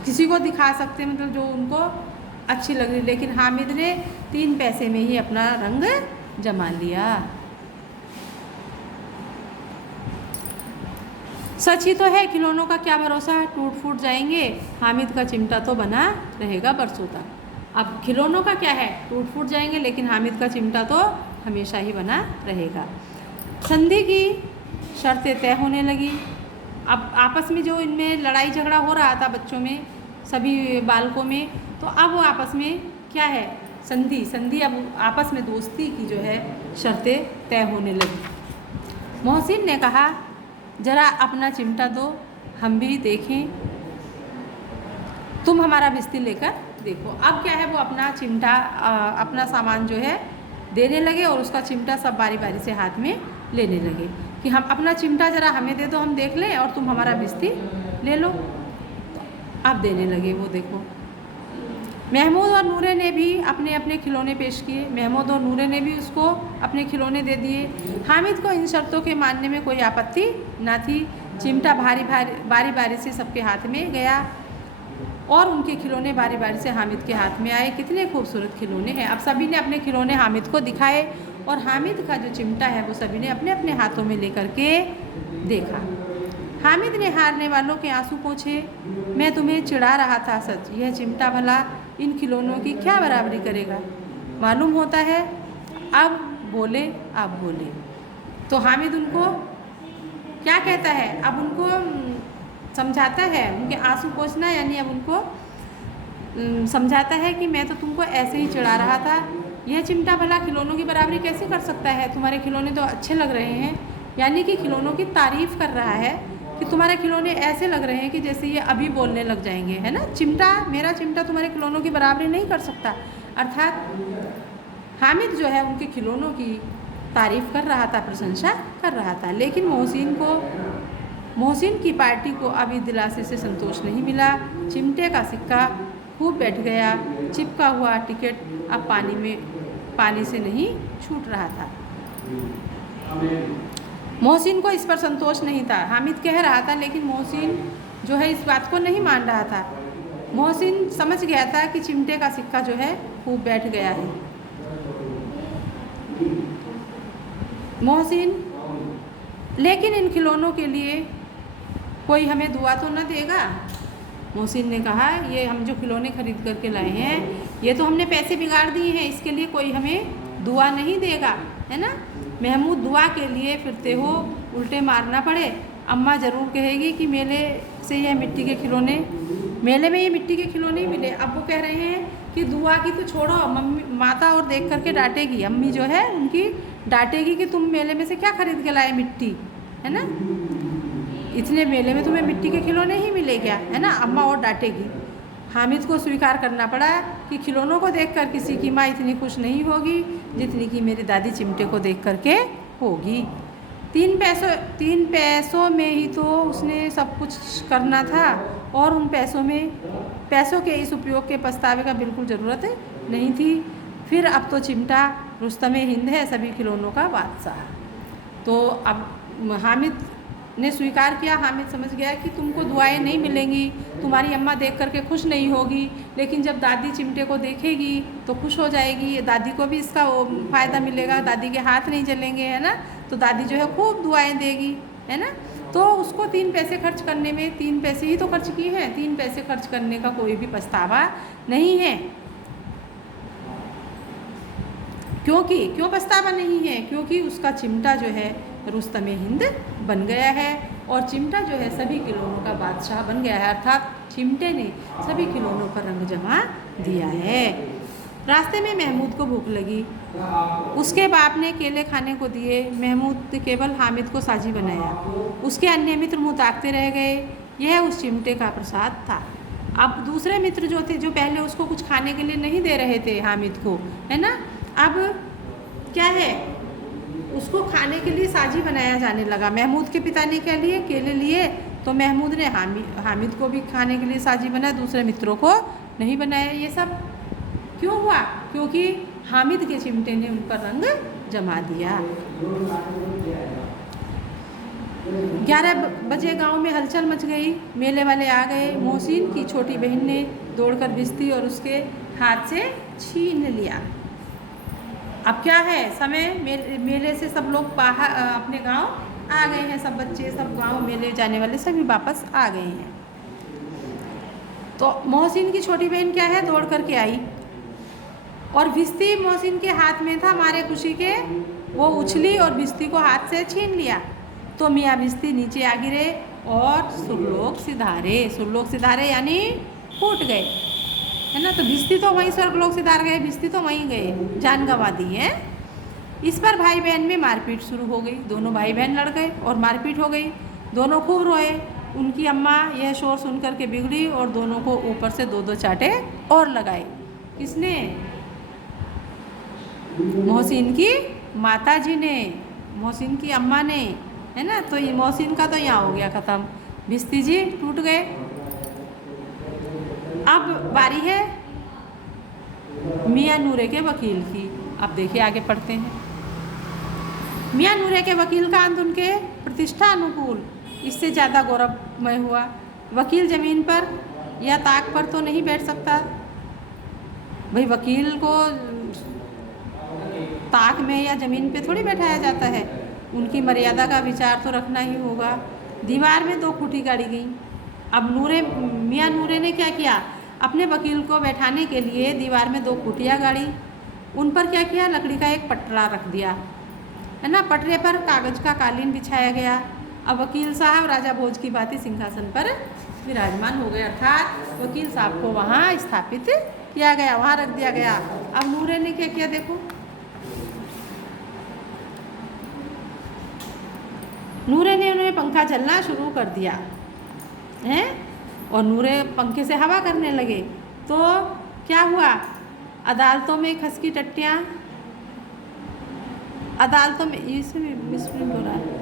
किसी को दिखा सकते, मतलब जो उनको अच्छी लग रही। लेकिन हामिद ने 3 पैसे में ही अपना रंग जमा लिया। सच ही तो है, खिलौनों का क्या भरोसा, टूट फूट जाएंगे, हामिद का चिमटा तो बना रहेगा बरसों तक। अब खिलौनों का क्या है, टूट फूट जाएंगे, लेकिन हामिद का चिमटा तो हमेशा ही बना रहेगा। संधि की शर्तें तय होने लगी। अब आपस में जो इनमें लड़ाई झगड़ा हो रहा था बच्चों में, सभी बालकों में, तो अब वो आपस में क्या है, संधि अब आपस में दोस्ती की जो है शर्तें तय होने लगी। मोहसिन ने कहा, जरा अपना चिमटा दो, हम भी देखें। तुम हमारा बिस्ती लेकर देखो। अब क्या है, वो अपना चिमटा, अपना सामान जो है देने लगे, और उसका चिमटा सब बारी बारी से हाथ में लेने लगे कि हम अपना चिमटा जरा हमें दे दो, हम देख लें, और तुम हमारा बिस्ती ले लो। अब देने लगे वो, देखो। महमूद और नूरे ने भी अपने अपने खिलौने पेश किए। महमूद और नूरे ने भी उसको अपने खिलौने दे दिए। हामिद को इन शर्तों के मानने में कोई आपत्ति ना थी। चिमटा बारी बारी से सबके हाथ में गया, और उनके खिलौने बारी बारी से हामिद के हाथ में आए। कितने खूबसूरत खिलौने हैं। अब सभी ने अपने खिलौने हामिद को दिखाए, और हामिद का जो चिमटा है वो सभी ने अपने अपने हाथों में लेकर के देखा। हामिद ने हारने वालों के आंसू पोंछे। मैं तुम्हें चिढ़ा रहा था, सच, यह चिमटा भला इन खिलौनों की क्या बराबरी करेगा, मालूम होता है। अब बोले। तो हामिद उनको क्या कहता है, अब उनको समझाता है। उनके आंसू पोंछना यानी अब उनको समझाता है कि मैं तो तुमको ऐसे ही चिढ़ा रहा था, यह चिमटा भला खिलौनों की बराबरी कैसे कर सकता है, तुम्हारे खिलौने तो अच्छे लग रहे हैं। यानी कि खिलौनों की तारीफ़ कर रहा है कि तुम्हारे खिलौने ऐसे लग रहे हैं कि जैसे ये अभी बोलने लग जाएंगे, है ना। मेरा चिमटा तुम्हारे खिलौनों की बराबरी नहीं कर सकता। अर्थात हामिद जो है उनके खिलौनों की तारीफ़ कर रहा था, प्रशंसा कर रहा था। लेकिन मोहसिन की पार्टी को अभी दिलासे से संतोष नहीं मिला। चिमटे का सिक्का खूब बैठ गया। चिपका हुआ टिकट अब पानी से नहीं छूट रहा था। मोहसिन को इस पर संतोष नहीं था। हामिद कह रहा था, लेकिन मोहसिन जो है इस बात को नहीं मान रहा था। मोहसिन समझ गया था कि चिमटे का सिक्का जो है खूब बैठ गया है। मोहसिन, लेकिन इन खिलौनों के लिए कोई हमें दुआ तो न देगा। मोहसिन ने कहा, ये हम जो खिलौने खरीद करके लाए हैं, ये तो हमने पैसे बिगाड़ दिए हैं, इसके लिए कोई हमें दुआ नहीं देगा, है ना। महमूद, दुआ के लिए फिरते हो, उल्टे मारना पड़े, अम्मा ज़रूर कहेगी कि मेले में ये मिट्टी के खिलौने ही मिले। अब वो कह रहे हैं कि दुआ की तो छोड़ो, माता और देख करके डांटेगी, अम्मी जो है उनकी डांटेगी कि तुम मेले में से क्या खरीद के लाए, मिट्टी, है ना, इतने मेले में तुम्हें मिट्टी के खिलौने ही मिले क्या, है ना, अम्मा और डांटेगी। हामिद को स्वीकार करना पड़ा कि खिलौनों को देखकर किसी की माँ इतनी खुश नहीं होगी जितनी कि मेरी दादी चिमटे को देख करके होगी। 3 पैसों में ही तो उसने सब कुछ करना था, और उन पैसों के इस उपयोग के पछतावे का बिल्कुल ज़रूरत नहीं थी। फिर अब तो चिमटा रुस्तम हिंद है, सभी खिलौनों का बादशाह। तो अब हामिद ने स्वीकार किया। हामिद समझ गया कि तुमको दुआएं नहीं मिलेंगी, तुम्हारी अम्मा देख करके खुश नहीं होगी, लेकिन जब दादी चिमटे को देखेगी तो खुश हो जाएगी, दादी को भी इसका फ़ायदा मिलेगा, दादी के हाथ नहीं जलेंगे, है ना। तो दादी जो है खूब दुआएं देगी, है ना। तो उसको 3 पैसे खर्च करने में, 3 पैसे ही तो खर्च किए हैं, 3 पैसे खर्च करने का कोई भी पछतावा नहीं है। क्यों पछतावा नहीं है? क्योंकि उसका चिमटा जो है रुस्तमे हिंद बन गया है, और चिमटा जो है सभी खिलौनों का बादशाह बन गया है, अर्थात चिमटे ने सभी खिलौनों पर रंग जमा दिया है। रास्ते में महमूद को भूख लगी, उसके बाप ने केले खाने को दिए। महमूद केवल हामिद को साजी बनाया, उसके अन्य मित्र मुँह ताकते रह गए। यह उस चिमटे का प्रसाद था। अब दूसरे मित्र जो थे, जो पहले उसको कुछ खाने के लिए नहीं दे रहे थे हामिद को, है ना, अब क्या है, उसको खाने के लिए साजी बनाया जाने लगा। महमूद के पिता ने क्या लिए? केले लिए, तो महमूद ने हामिद को भी खाने के लिए साजी बनाया, दूसरे मित्रों को नहीं बनाया। ये सब क्यों हुआ? क्योंकि हामिद के चिमटे ने उन पर रंग जमा दिया। 11 बजे गांव में हलचल मच गई, मेले वाले आ गए। मोहसिन की छोटी बहन ने दौड़कर बिस्ती और उसके हाथ से छीन लिया। अब क्या है, समय मेले से सब लोग बाहर अपने गांव आ गए हैं, सब बच्चे, सब गांव मेले जाने वाले सभी वापस आ गए हैं। तो मोहसिन की छोटी बहन क्या है, दौड़ करके आई, और बिस्ती मोहसिन के हाथ में था। मारे खुशी के वो उछली और बिस्ती को हाथ से छीन लिया। तो मियाँ बिस्ती नीचे आ गिरे और सुरलोक सिधारे यानी फूट गए, है ना। तो बिस्ती तो वहीं स्वर्गलोक सिधार गए, बिस्ती तो वहीं गए, जान गंवा दी है। इस पर भाई बहन में मारपीट शुरू हो गई, दोनों भाई बहन लड़ गए और मारपीट हो गई। दोनों खूब रोए। उनकी अम्मा यह शोर सुन कर के बिगड़ी और दोनों को ऊपर से 2-2 चांटे और लगाए। किसने? मोहसिन की माता जी ने, मोहसिन की अम्मा ने, है ना। तो ये मोहसिन का तो यहाँ हो गया ख़त्म, बिस्ती जी टूट गए। अब बारी है मियाँ नूरे के वकील की। अब देखिए आगे पढ़ते हैं। मियाँ नूरे के वकील का अंत उनके प्रतिष्ठा अनुकूल इससे ज़्यादा गौरवमय हुआ। वकील ज़मीन पर या ताक पर तो नहीं बैठ सकता, भाई वकील को ताक में या ज़मीन पे थोड़ी बैठाया जाता है, उनकी मर्यादा का विचार तो रखना ही होगा। दीवार में 2 खूंटी गाड़ी गई। अब मियाँ नूरे ने क्या किया, अपने वकील को बैठाने के लिए दीवार में 2 खूंटियाँ गाड़ी, उन पर क्या किया, लकड़ी का एक पटरा रख दिया, है ना। पटरे पर कागज का कालीन बिछाया गया। अब वकील साहब राजा भोज की भांति सिंहासन पर विराजमान हो गए, अर्थात वकील साहब को वहाँ स्थापित किया गया, वहाँ रख दिया गया। अब नूरे ने क्या किया, देखो, नूरे ने उन्हें पंखा चलना शुरू कर दिया है, और नूरे पंखे से हवा करने लगे। तो क्या हुआ, अदालतों में खस की टट्टियाँ, अदालतों में इसमें मिसप्रिंट हो रहा है,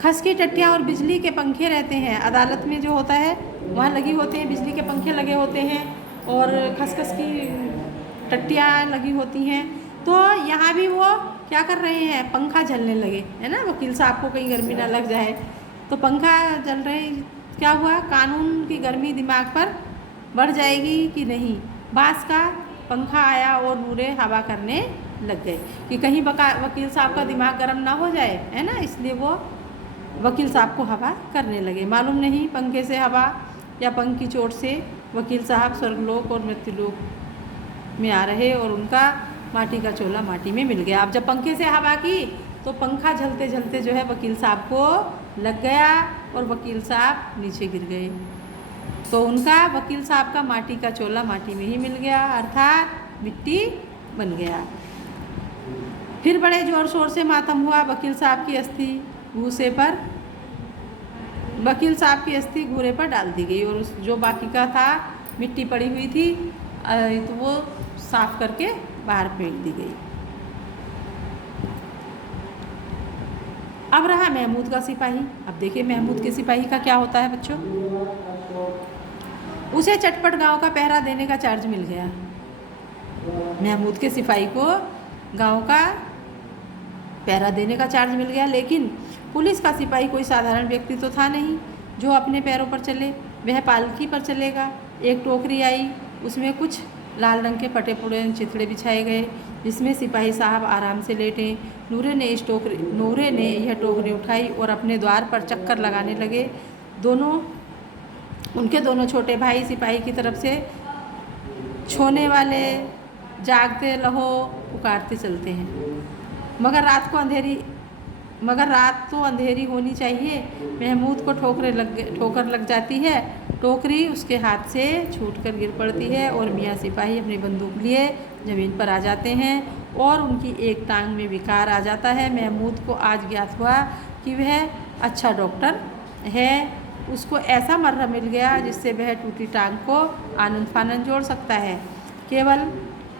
खस की टट्टियाँ और बिजली के पंखे रहते हैं। अदालत में जो होता है वहाँ लगी होते हैं, बिजली के पंखे लगे होते हैं और खसखस की टट्टियाँ लगी होती हैं। तो यहाँ भी वो क्या कर रहे हैं, पंखा झलने लगे, है ना। वकील साहब को कहीं गर्मी ना लग जाए, तो पंखा जल रहे। क्या हुआ, कानून की गर्मी दिमाग पर बढ़ जाएगी कि नहीं। बांस का पंखा आया और नूरे हवा करने लग गए कि कहीं वकील साहब का दिमाग गर्म ना हो जाए, है ना। इसलिए वो वकील साहब को हवा करने लगे। मालूम नहीं पंखे से हवा या पंख की चोट से वकील साहब स्वर्गलोक और मृत्युलोक में आ रहे और उनका माटी का चोला माटी में मिल गया। अब जब पंखे से हवा की तो पंखा झलते झलते जो है वकील साहब को लग गया और वकील साहब नीचे गिर गए। तो उनका वकील साहब का माटी का चोला माटी में ही मिल गया, अर्थात मिट्टी बन गया। फिर बड़े ज़ोर शोर से मातम हुआ। वकील साहब की अस्थि घूरे पर डाल दी गई और उस जो बाकी का था मिट्टी पड़ी हुई थी तो वो साफ करके बाहर फेंक दी गई। अब रहा महमूद का सिपाही। अब देखिए महमूद के सिपाही का क्या होता है बच्चों। उसे चटपट गांव का पहरा देने का चार्ज मिल गया। महमूद के सिपाही को गांव का पहरा देने का चार्ज मिल गया, लेकिन पुलिस का सिपाही कोई साधारण व्यक्ति तो था नहीं जो अपने पैरों पर चले, वह पालकी पर चलेगा। एक टोकरी आई, उसमें कुछ लाल रंग के फटे पुड़े चिथड़े बिछाए गए, जिसमें सिपाही साहब आराम से लेटे। नूरे ने यह टोकरी उठाई और अपने द्वार पर चक्कर लगाने लगे। उनके दोनों छोटे भाई सिपाही की तरफ से छोने वाले जागते रहो पुकारते चलते हैं। मगर रात तो अंधेरी होनी चाहिए। महमूद को ठोकर लग जाती है। टोकरी उसके हाथ से छूटकर गिर पड़ती है और मियाँ सिपाही अपनी बंदूक लिए ज़मीन पर आ जाते हैं और उनकी एक टांग में विकार आ जाता है। महमूद को आज ज्ञात हुआ कि वह अच्छा डॉक्टर है। उसको ऐसा मर्रा मिल गया जिससे वह टूटी टांग को आनंद फानंद जोड़ सकता है। केवल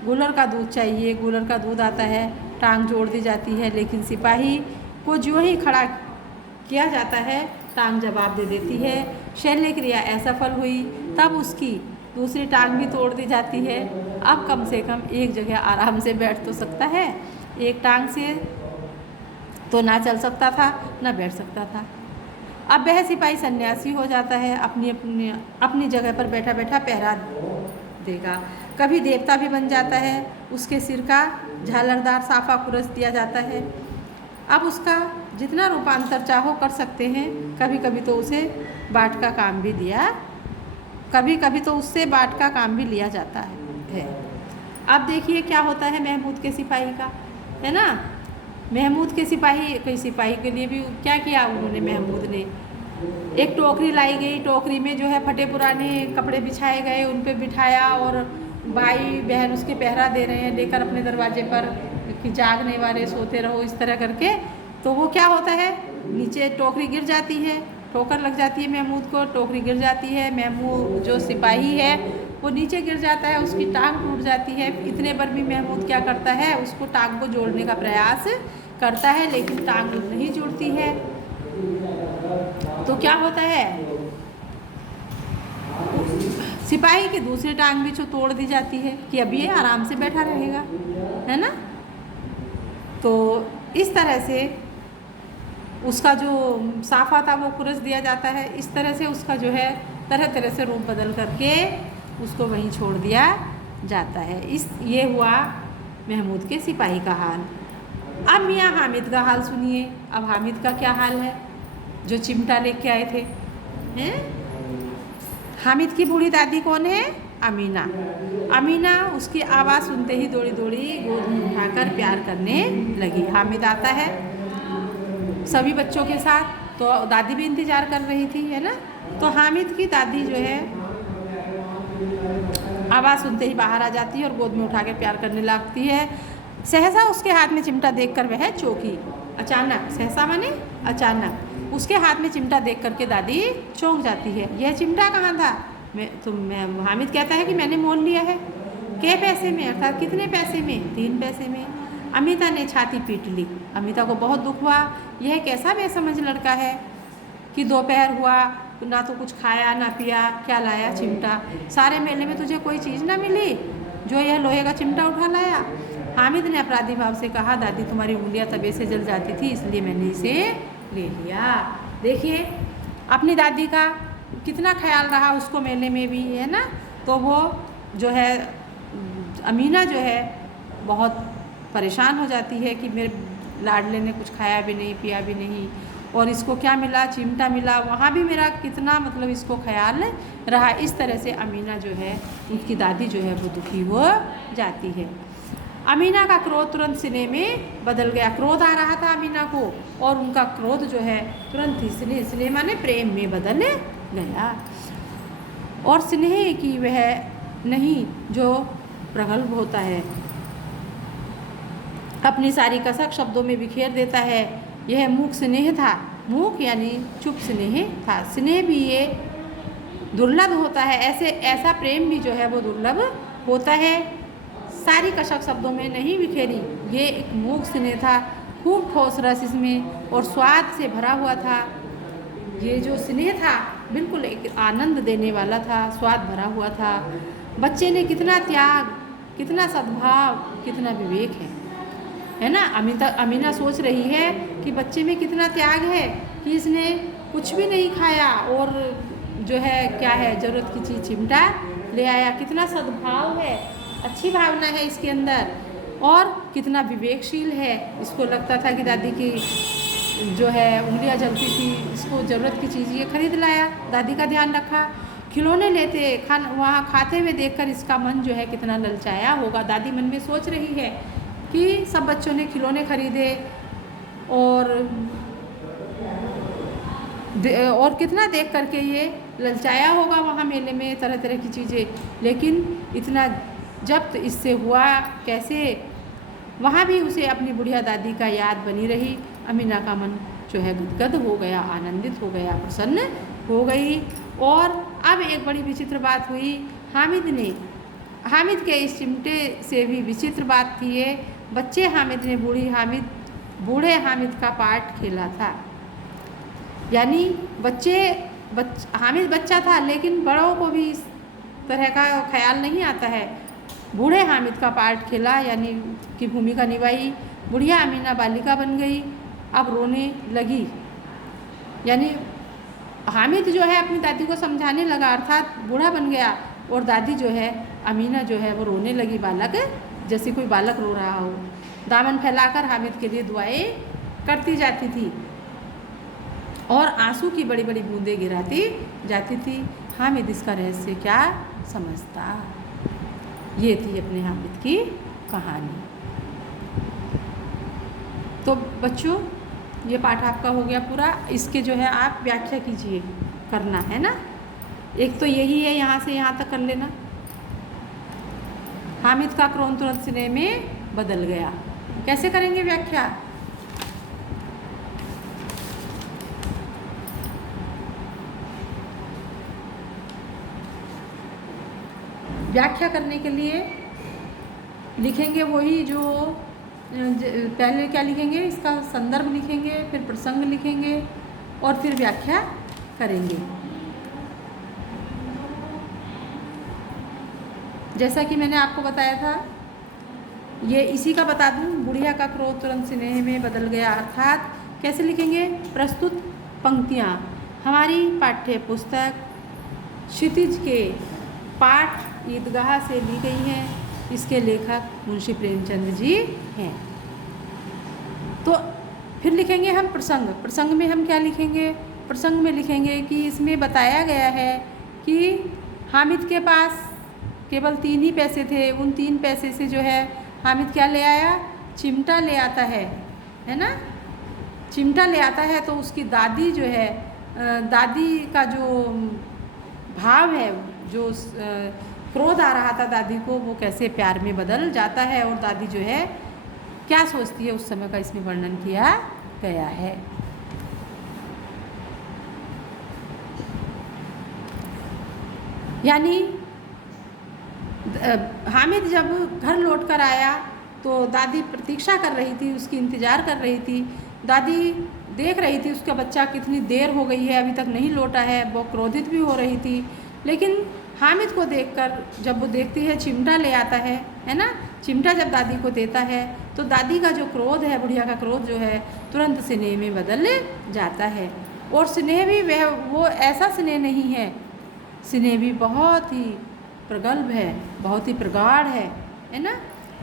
गूलर का दूध चाहिए। गूलर का दूध आता है, टांग जोड़ दी जाती है, लेकिन सिपाही को जो ही खड़ा किया जाता है टांग जवाब दे देती है। शल्य क्रिया असफल हुई, तब उसकी दूसरी टांग भी तोड़ दी जाती है। अब कम से कम एक जगह आराम से बैठ तो सकता है, एक टांग से तो ना चल सकता था ना बैठ सकता था। अब वह सिपाही सन्यासी हो जाता है, अपनी जगह पर बैठा बैठा पहरा देगा। कभी देवता भी बन जाता है। उसके सिर का झालरदार साफा कुरस दिया जाता है। अब उसका जितना रूपांतर चाहो कर सकते हैं। कभी कभी तो उसे बाट का काम भी दिया, कभी कभी तो उससे बाट का काम भी लिया जाता है। अब देखिए क्या होता है महमूद के सिपाही का, है ना। महमूद के सिपाही के लिए भी क्या किया उन्होंने। महमूद ने एक टोकरी लाई गई, टोकरी में जो है फटे पुराने कपड़े बिछाए गए, उन पे बिठाया और भाई बहन उसके पहरा दे रहे हैं लेकर अपने दरवाजे पर कि जागने वाले सोते रहो, इस तरह करके। तो वो क्या होता है, नीचे टोकरी गिर जाती है, ठोकर लग जाती है महमूद को, टोकरी गिर जाती है। महमूद जो सिपाही है वो नीचे गिर जाता है, उसकी टांग टूट जाती है। इतने पर भी महमूद क्या करता है, उसको टांग को जोड़ने का प्रयास करता है, लेकिन टांग नहीं जुड़ती है। तो क्या होता है, सिपाही की दूसरी टांग भी तोड़ दी जाती है कि अब ये आराम से बैठा रहेगा, है ना। तो इस तरह से उसका जो साफा था वो कुरस दिया जाता है। इस तरह से उसका जो है तरह तरह से रूप बदल करके उसको वहीं छोड़ दिया जाता है। ये हुआ महमूद के सिपाही का हाल। अब मियाँ हामिद का हाल सुनिए। अब हामिद का क्या हाल है, जो चिमटा लेके आए थे, हैं। हामिद की बूढ़ी दादी कौन है, अमीना। अमीना उसकी आवाज़ सुनते ही दौड़ी दौड़ी गोद में उठाकर प्यार करने लगी। हामिद आता है सभी बच्चों के साथ, तो दादी भी इंतज़ार कर रही थी, है ना। तो हामिद की दादी जो है आवाज़ सुनते ही बाहर आ जाती है और गोद में उठाकर प्यार करने लगती है। सहसा उसके हाथ में चिमटा देखकर वह चौंकी। अचानक, सहसा माने अचानक, उसके हाथ में चिमटा देख करके दादी चौंक जाती है। यह चिमटा कहाँ था। हामिद कहता है कि मैंने मोल लिया है। कै पैसे में, अर्थात कितने पैसे में, 3 पैसे में। अमिता ने छाती पीट ली। अमिता को बहुत दुख हुआ। यह कैसा बेसमझ लड़का है कि दोपहर हुआ ना तो कुछ खाया ना पिया, क्या लाया, चिमटा। सारे मेले में तुझे कोई चीज़ ना मिली जो यह लोहे का चिमटा उठा लाया। हामिद ने अपराधी भाव से कहा, दादी तुम्हारी उंगलियां तवे से जल जाती थी, इसलिए मैंने इसे ले लिया। देखिए अपनी दादी का कितना ख्याल रहा उसको मेले में भी, है ना। तो वो जो है अमीना जो है बहुत परेशान हो जाती है कि मेरे लाडले ने कुछ खाया भी नहीं पिया भी नहीं और इसको क्या मिला, चिमटा मिला, वहाँ भी मेरा कितना मतलब इसको ख्याल रहा। इस तरह से अमीना जो है, उनकी दादी जो है वो दुखी हो जाती है। अमीना का क्रोध तुरंत स्नेह में बदल गया। क्रोध आ रहा था अमीना को और उनका क्रोध जो है तुरंत ही स्नेह माने प्रेम में बदल गया। और स्नेह की वह नहीं जो प्रगल्भ होता है, अपनी सारी कसक शब्दों में बिखेर देता है। यह मूक स्नेह था। मूक यानी चुप स्नेह था। स्नेह भी ये दुर्लभ होता है, ऐसा प्रेम भी जो है वो दुर्लभ होता है। सारी कसक शब्दों में नहीं बिखेरी, ये एक मूक स्नेह था। खूब ठोस रस इसमें और स्वाद से भरा हुआ था। ये जो स्नेह था बिल्कुल एक आनंद देने वाला था, स्वाद भरा हुआ था। बच्चे ने कितना त्याग, कितना सद्भाव, कितना विवेक है। है ना। अमीना सोच रही है कि बच्चे में कितना त्याग है कि इसने कुछ भी नहीं खाया और जो है क्या है ज़रूरत की चीज़ चिमटा ले आया। कितना सद्भाव है, अच्छी भावना है इसके अंदर, और कितना विवेकशील है। इसको लगता था कि दादी की जो है उंगलियां जलती थी, इसको ज़रूरत की चीज़ ये खरीद लाया, दादी का ध्यान रखा। खिलौने लेते वहाँ खाते हुए देखकर इसका मन जो है कितना ललचाया होगा। दादी मन में सोच रही है कि सब बच्चों ने खिलौने खरीदे और कितना देख करके ये ललचाया होगा वहाँ मेले में तरह तरह की चीज़ें। लेकिन इतना जब्त इससे हुआ कैसे, वहाँ भी उसे अपनी बुढ़िया दादी का याद बनी रही। अमीना का मन जो है गदगद हो गया, आनंदित हो गया, प्रसन्न हो गई। और अब एक बड़ी विचित्र बात हुई। हामिद के इस चिमटे से भी विचित्र बात थी ये। बच्चे हामिद ने बूढ़े हामिद का पार्ट खेला था। यानी हामिद बच्चा था, लेकिन बड़ों को भी इस तरह का ख्याल नहीं आता है। बूढ़े हामिद का पार्ट खेला, यानी की भूमिका निभाई। बुढ़िया अमीना बालिका बन गई, अब रोने लगी। यानी हामिद जो है अपनी दादी को समझाने लगा, अर्थात बूढ़ा बन गया, और दादी जो है अमीना जो है वो रोने लगी, बालक जैसे कोई बालक रो रहा हो। दामन फैलाकर हामिद के लिए दुआएं करती जाती थी और आंसू की बड़ी बड़ी बूंदें गिराती जाती थी। हामिद इसका रहस्य क्या समझता। ये थी अपने हामिद की कहानी। तो बच्चों, ये पाठ आपका हो गया पूरा। इसके जो है आप व्याख्या कीजिए, करना है ना। एक तो यही है, यहाँ से यहाँ तक कर लेना। हामिद का क्रोध तुरंत स्नेह में बदल गया। कैसे करेंगे व्याख्या? व्याख्या करने के लिए लिखेंगे वही जो पहले क्या लिखेंगे, इसका संदर्भ लिखेंगे, फिर प्रसंग लिखेंगे और फिर व्याख्या करेंगे। जैसा कि मैंने आपको बताया था, ये इसी का बता दूं, बुढ़िया का क्रोध तुरंत स्नेह में बदल गया। अर्थात कैसे लिखेंगे? प्रस्तुत पंक्तियाँ हमारी पाठ्य पुस्तक क्षितिज के पाठ ईदगाह से ली गई हैं। इसके लेखक मुंशी प्रेमचंद जी हैं। तो फिर लिखेंगे हम प्रसंग। प्रसंग में हम क्या लिखेंगे? प्रसंग में लिखेंगे कि इसमें बताया गया है कि हामिद के पास केवल 3 ही पैसे थे। उन 3 पैसे से जो है हामिद क्या ले आया? चिमटा ले आता है ना। चिमटा ले आता है तो उसकी दादी जो है, दादी का जो भाव है, जो क्रोध आ रहा था दादी को, वो कैसे प्यार में बदल जाता है। और दादी जो है क्या सोचती है उस समय का इसमें वर्णन किया गया है। यानी हामिद जब घर लौट कर आया तो दादी प्रतीक्षा कर रही थी, उसकी इंतज़ार कर रही थी। दादी देख रही थी उसका बच्चा कितनी देर हो गई है, अभी तक नहीं लौटा है। वो क्रोधित भी हो रही थी। लेकिन हामिद को देखकर जब वो देखती है चिमटा ले आता है ना, चिमटा जब दादी को देता है तो दादी का जो क्रोध है, बुढ़िया का क्रोध जो है, तुरंत स्नेह में बदल जाता है। और स्नेह भी वो ऐसा स्नेह नहीं है, स्नेह भी बहुत ही प्रगल्भ है, बहुत ही प्रगाढ़ है ना।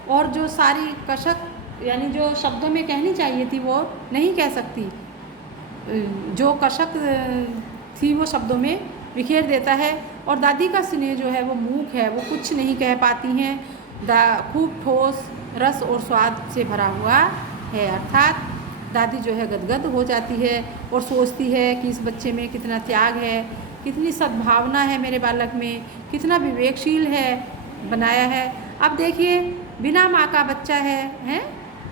और जो सारी कशक, यानी जो शब्दों में कहनी चाहिए थी वो नहीं कह सकती, जो कशक थी वो शब्दों में बिखेर देता है। और दादी का स्नेह जो है वो मूक है, वो कुछ नहीं कह पाती हैं। खूब ठोस रस और स्वाद से भरा हुआ है। अर्थात दादी जो है गदगद हो जाती है और सोचती है कि इस बच्चे में कितना त्याग है, कितनी सद्भावना है मेरे बालक में, कितना विवेकशील है बनाया है। अब देखिए, बिना माँ का बच्चा है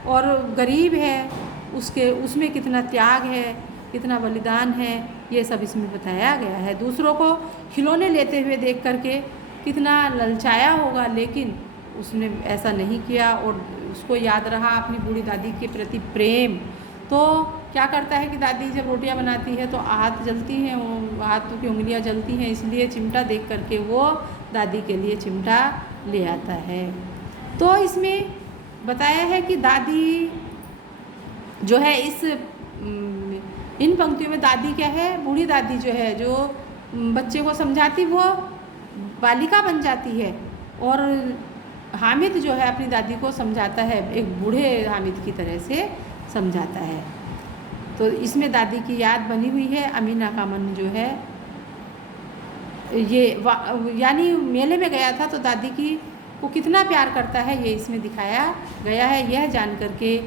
और गरीब है, उसमें कितना त्याग है, कितना बलिदान है, ये सब इसमें बताया गया है। दूसरों को खिलौने लेते हुए देख करके कितना ललचाया होगा, लेकिन उसने ऐसा नहीं किया और उसको याद रहा अपनी बूढ़ी दादी के प्रति प्रेम। तो क्या करता है कि दादी जब रोटियां बनाती है तो हाथ जलती हैं, वो हाथों की उंगलियां जलती हैं, इसलिए चिमटा देख करके वो दादी के लिए चिमटा ले आता है। तो इसमें बताया है कि दादी जो है इन पंक्तियों में दादी क्या है, बूढ़ी दादी जो है, जो बच्चे को समझाती वो बालिका बन जाती है, और हामिद जो है अपनी दादी को समझाता है, एक बूढ़े हामिद की तरह से समझाता है। तो इसमें दादी की याद बनी हुई है। अमीना का मन जो है ये यानी मेले में गया था तो दादी को कितना प्यार करता है ये इसमें दिखाया गया है। यह जान कर के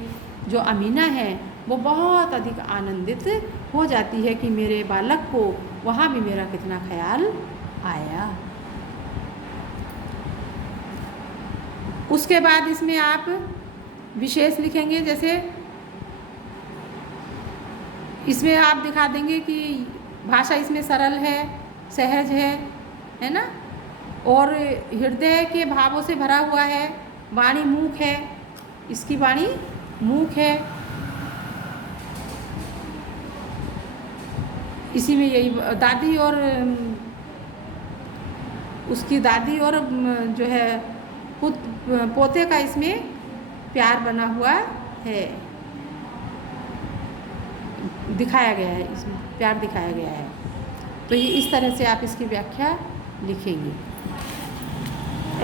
जो अमीना है वो बहुत अधिक आनंदित हो जाती है कि मेरे बालक को वहाँ भी मेरा कितना ख्याल आया। उसके बाद इसमें आप विशेष लिखेंगे, जैसे इसमें आप दिखा देंगे कि भाषा इसमें सरल है, सहज है ना, और हृदय के भावों से भरा हुआ है। वाणी मूक है, इसकी वाणी मूक है। इसी में यही दादी और उसकी दादी और जो है पोते का इसमें प्यार बना हुआ है, दिखाया गया है, इसमें प्यार दिखाया गया है। तो ये इस तरह से आप इसकी व्याख्या लिखेंगे।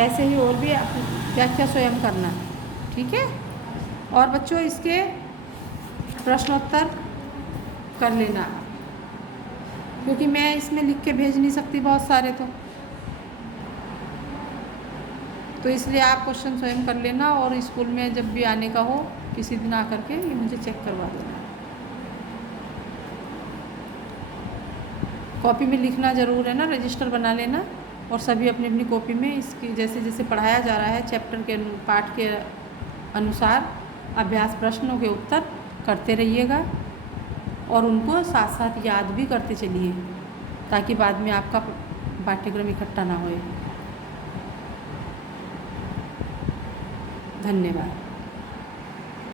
ऐसे ही और भी आप व्याख्या स्वयं करना, ठीक है। और बच्चों इसके प्रश्नोत्तर कर लेना, क्योंकि मैं इसमें लिख के भेज नहीं सकती बहुत सारे, तो इसलिए आप क्वेश्चन स्वयं कर लेना, और स्कूल में जब भी आने का हो किसी दिन आकर के ये मुझे चेक करवा देना। कॉपी में लिखना ज़रूर है ना, रजिस्टर बना लेना, और सभी अपनी अपनी कॉपी में इसकी जैसे जैसे पढ़ाया जा रहा है चैप्टर के पाठ के अनुसार अभ्यास प्रश्नों के उत्तर करते रहिएगा, और उनको साथ साथ याद भी करते चलिए, ताकि बाद में आपका पाठ्यक्रम इकट्ठा ना होए। धन्यवाद।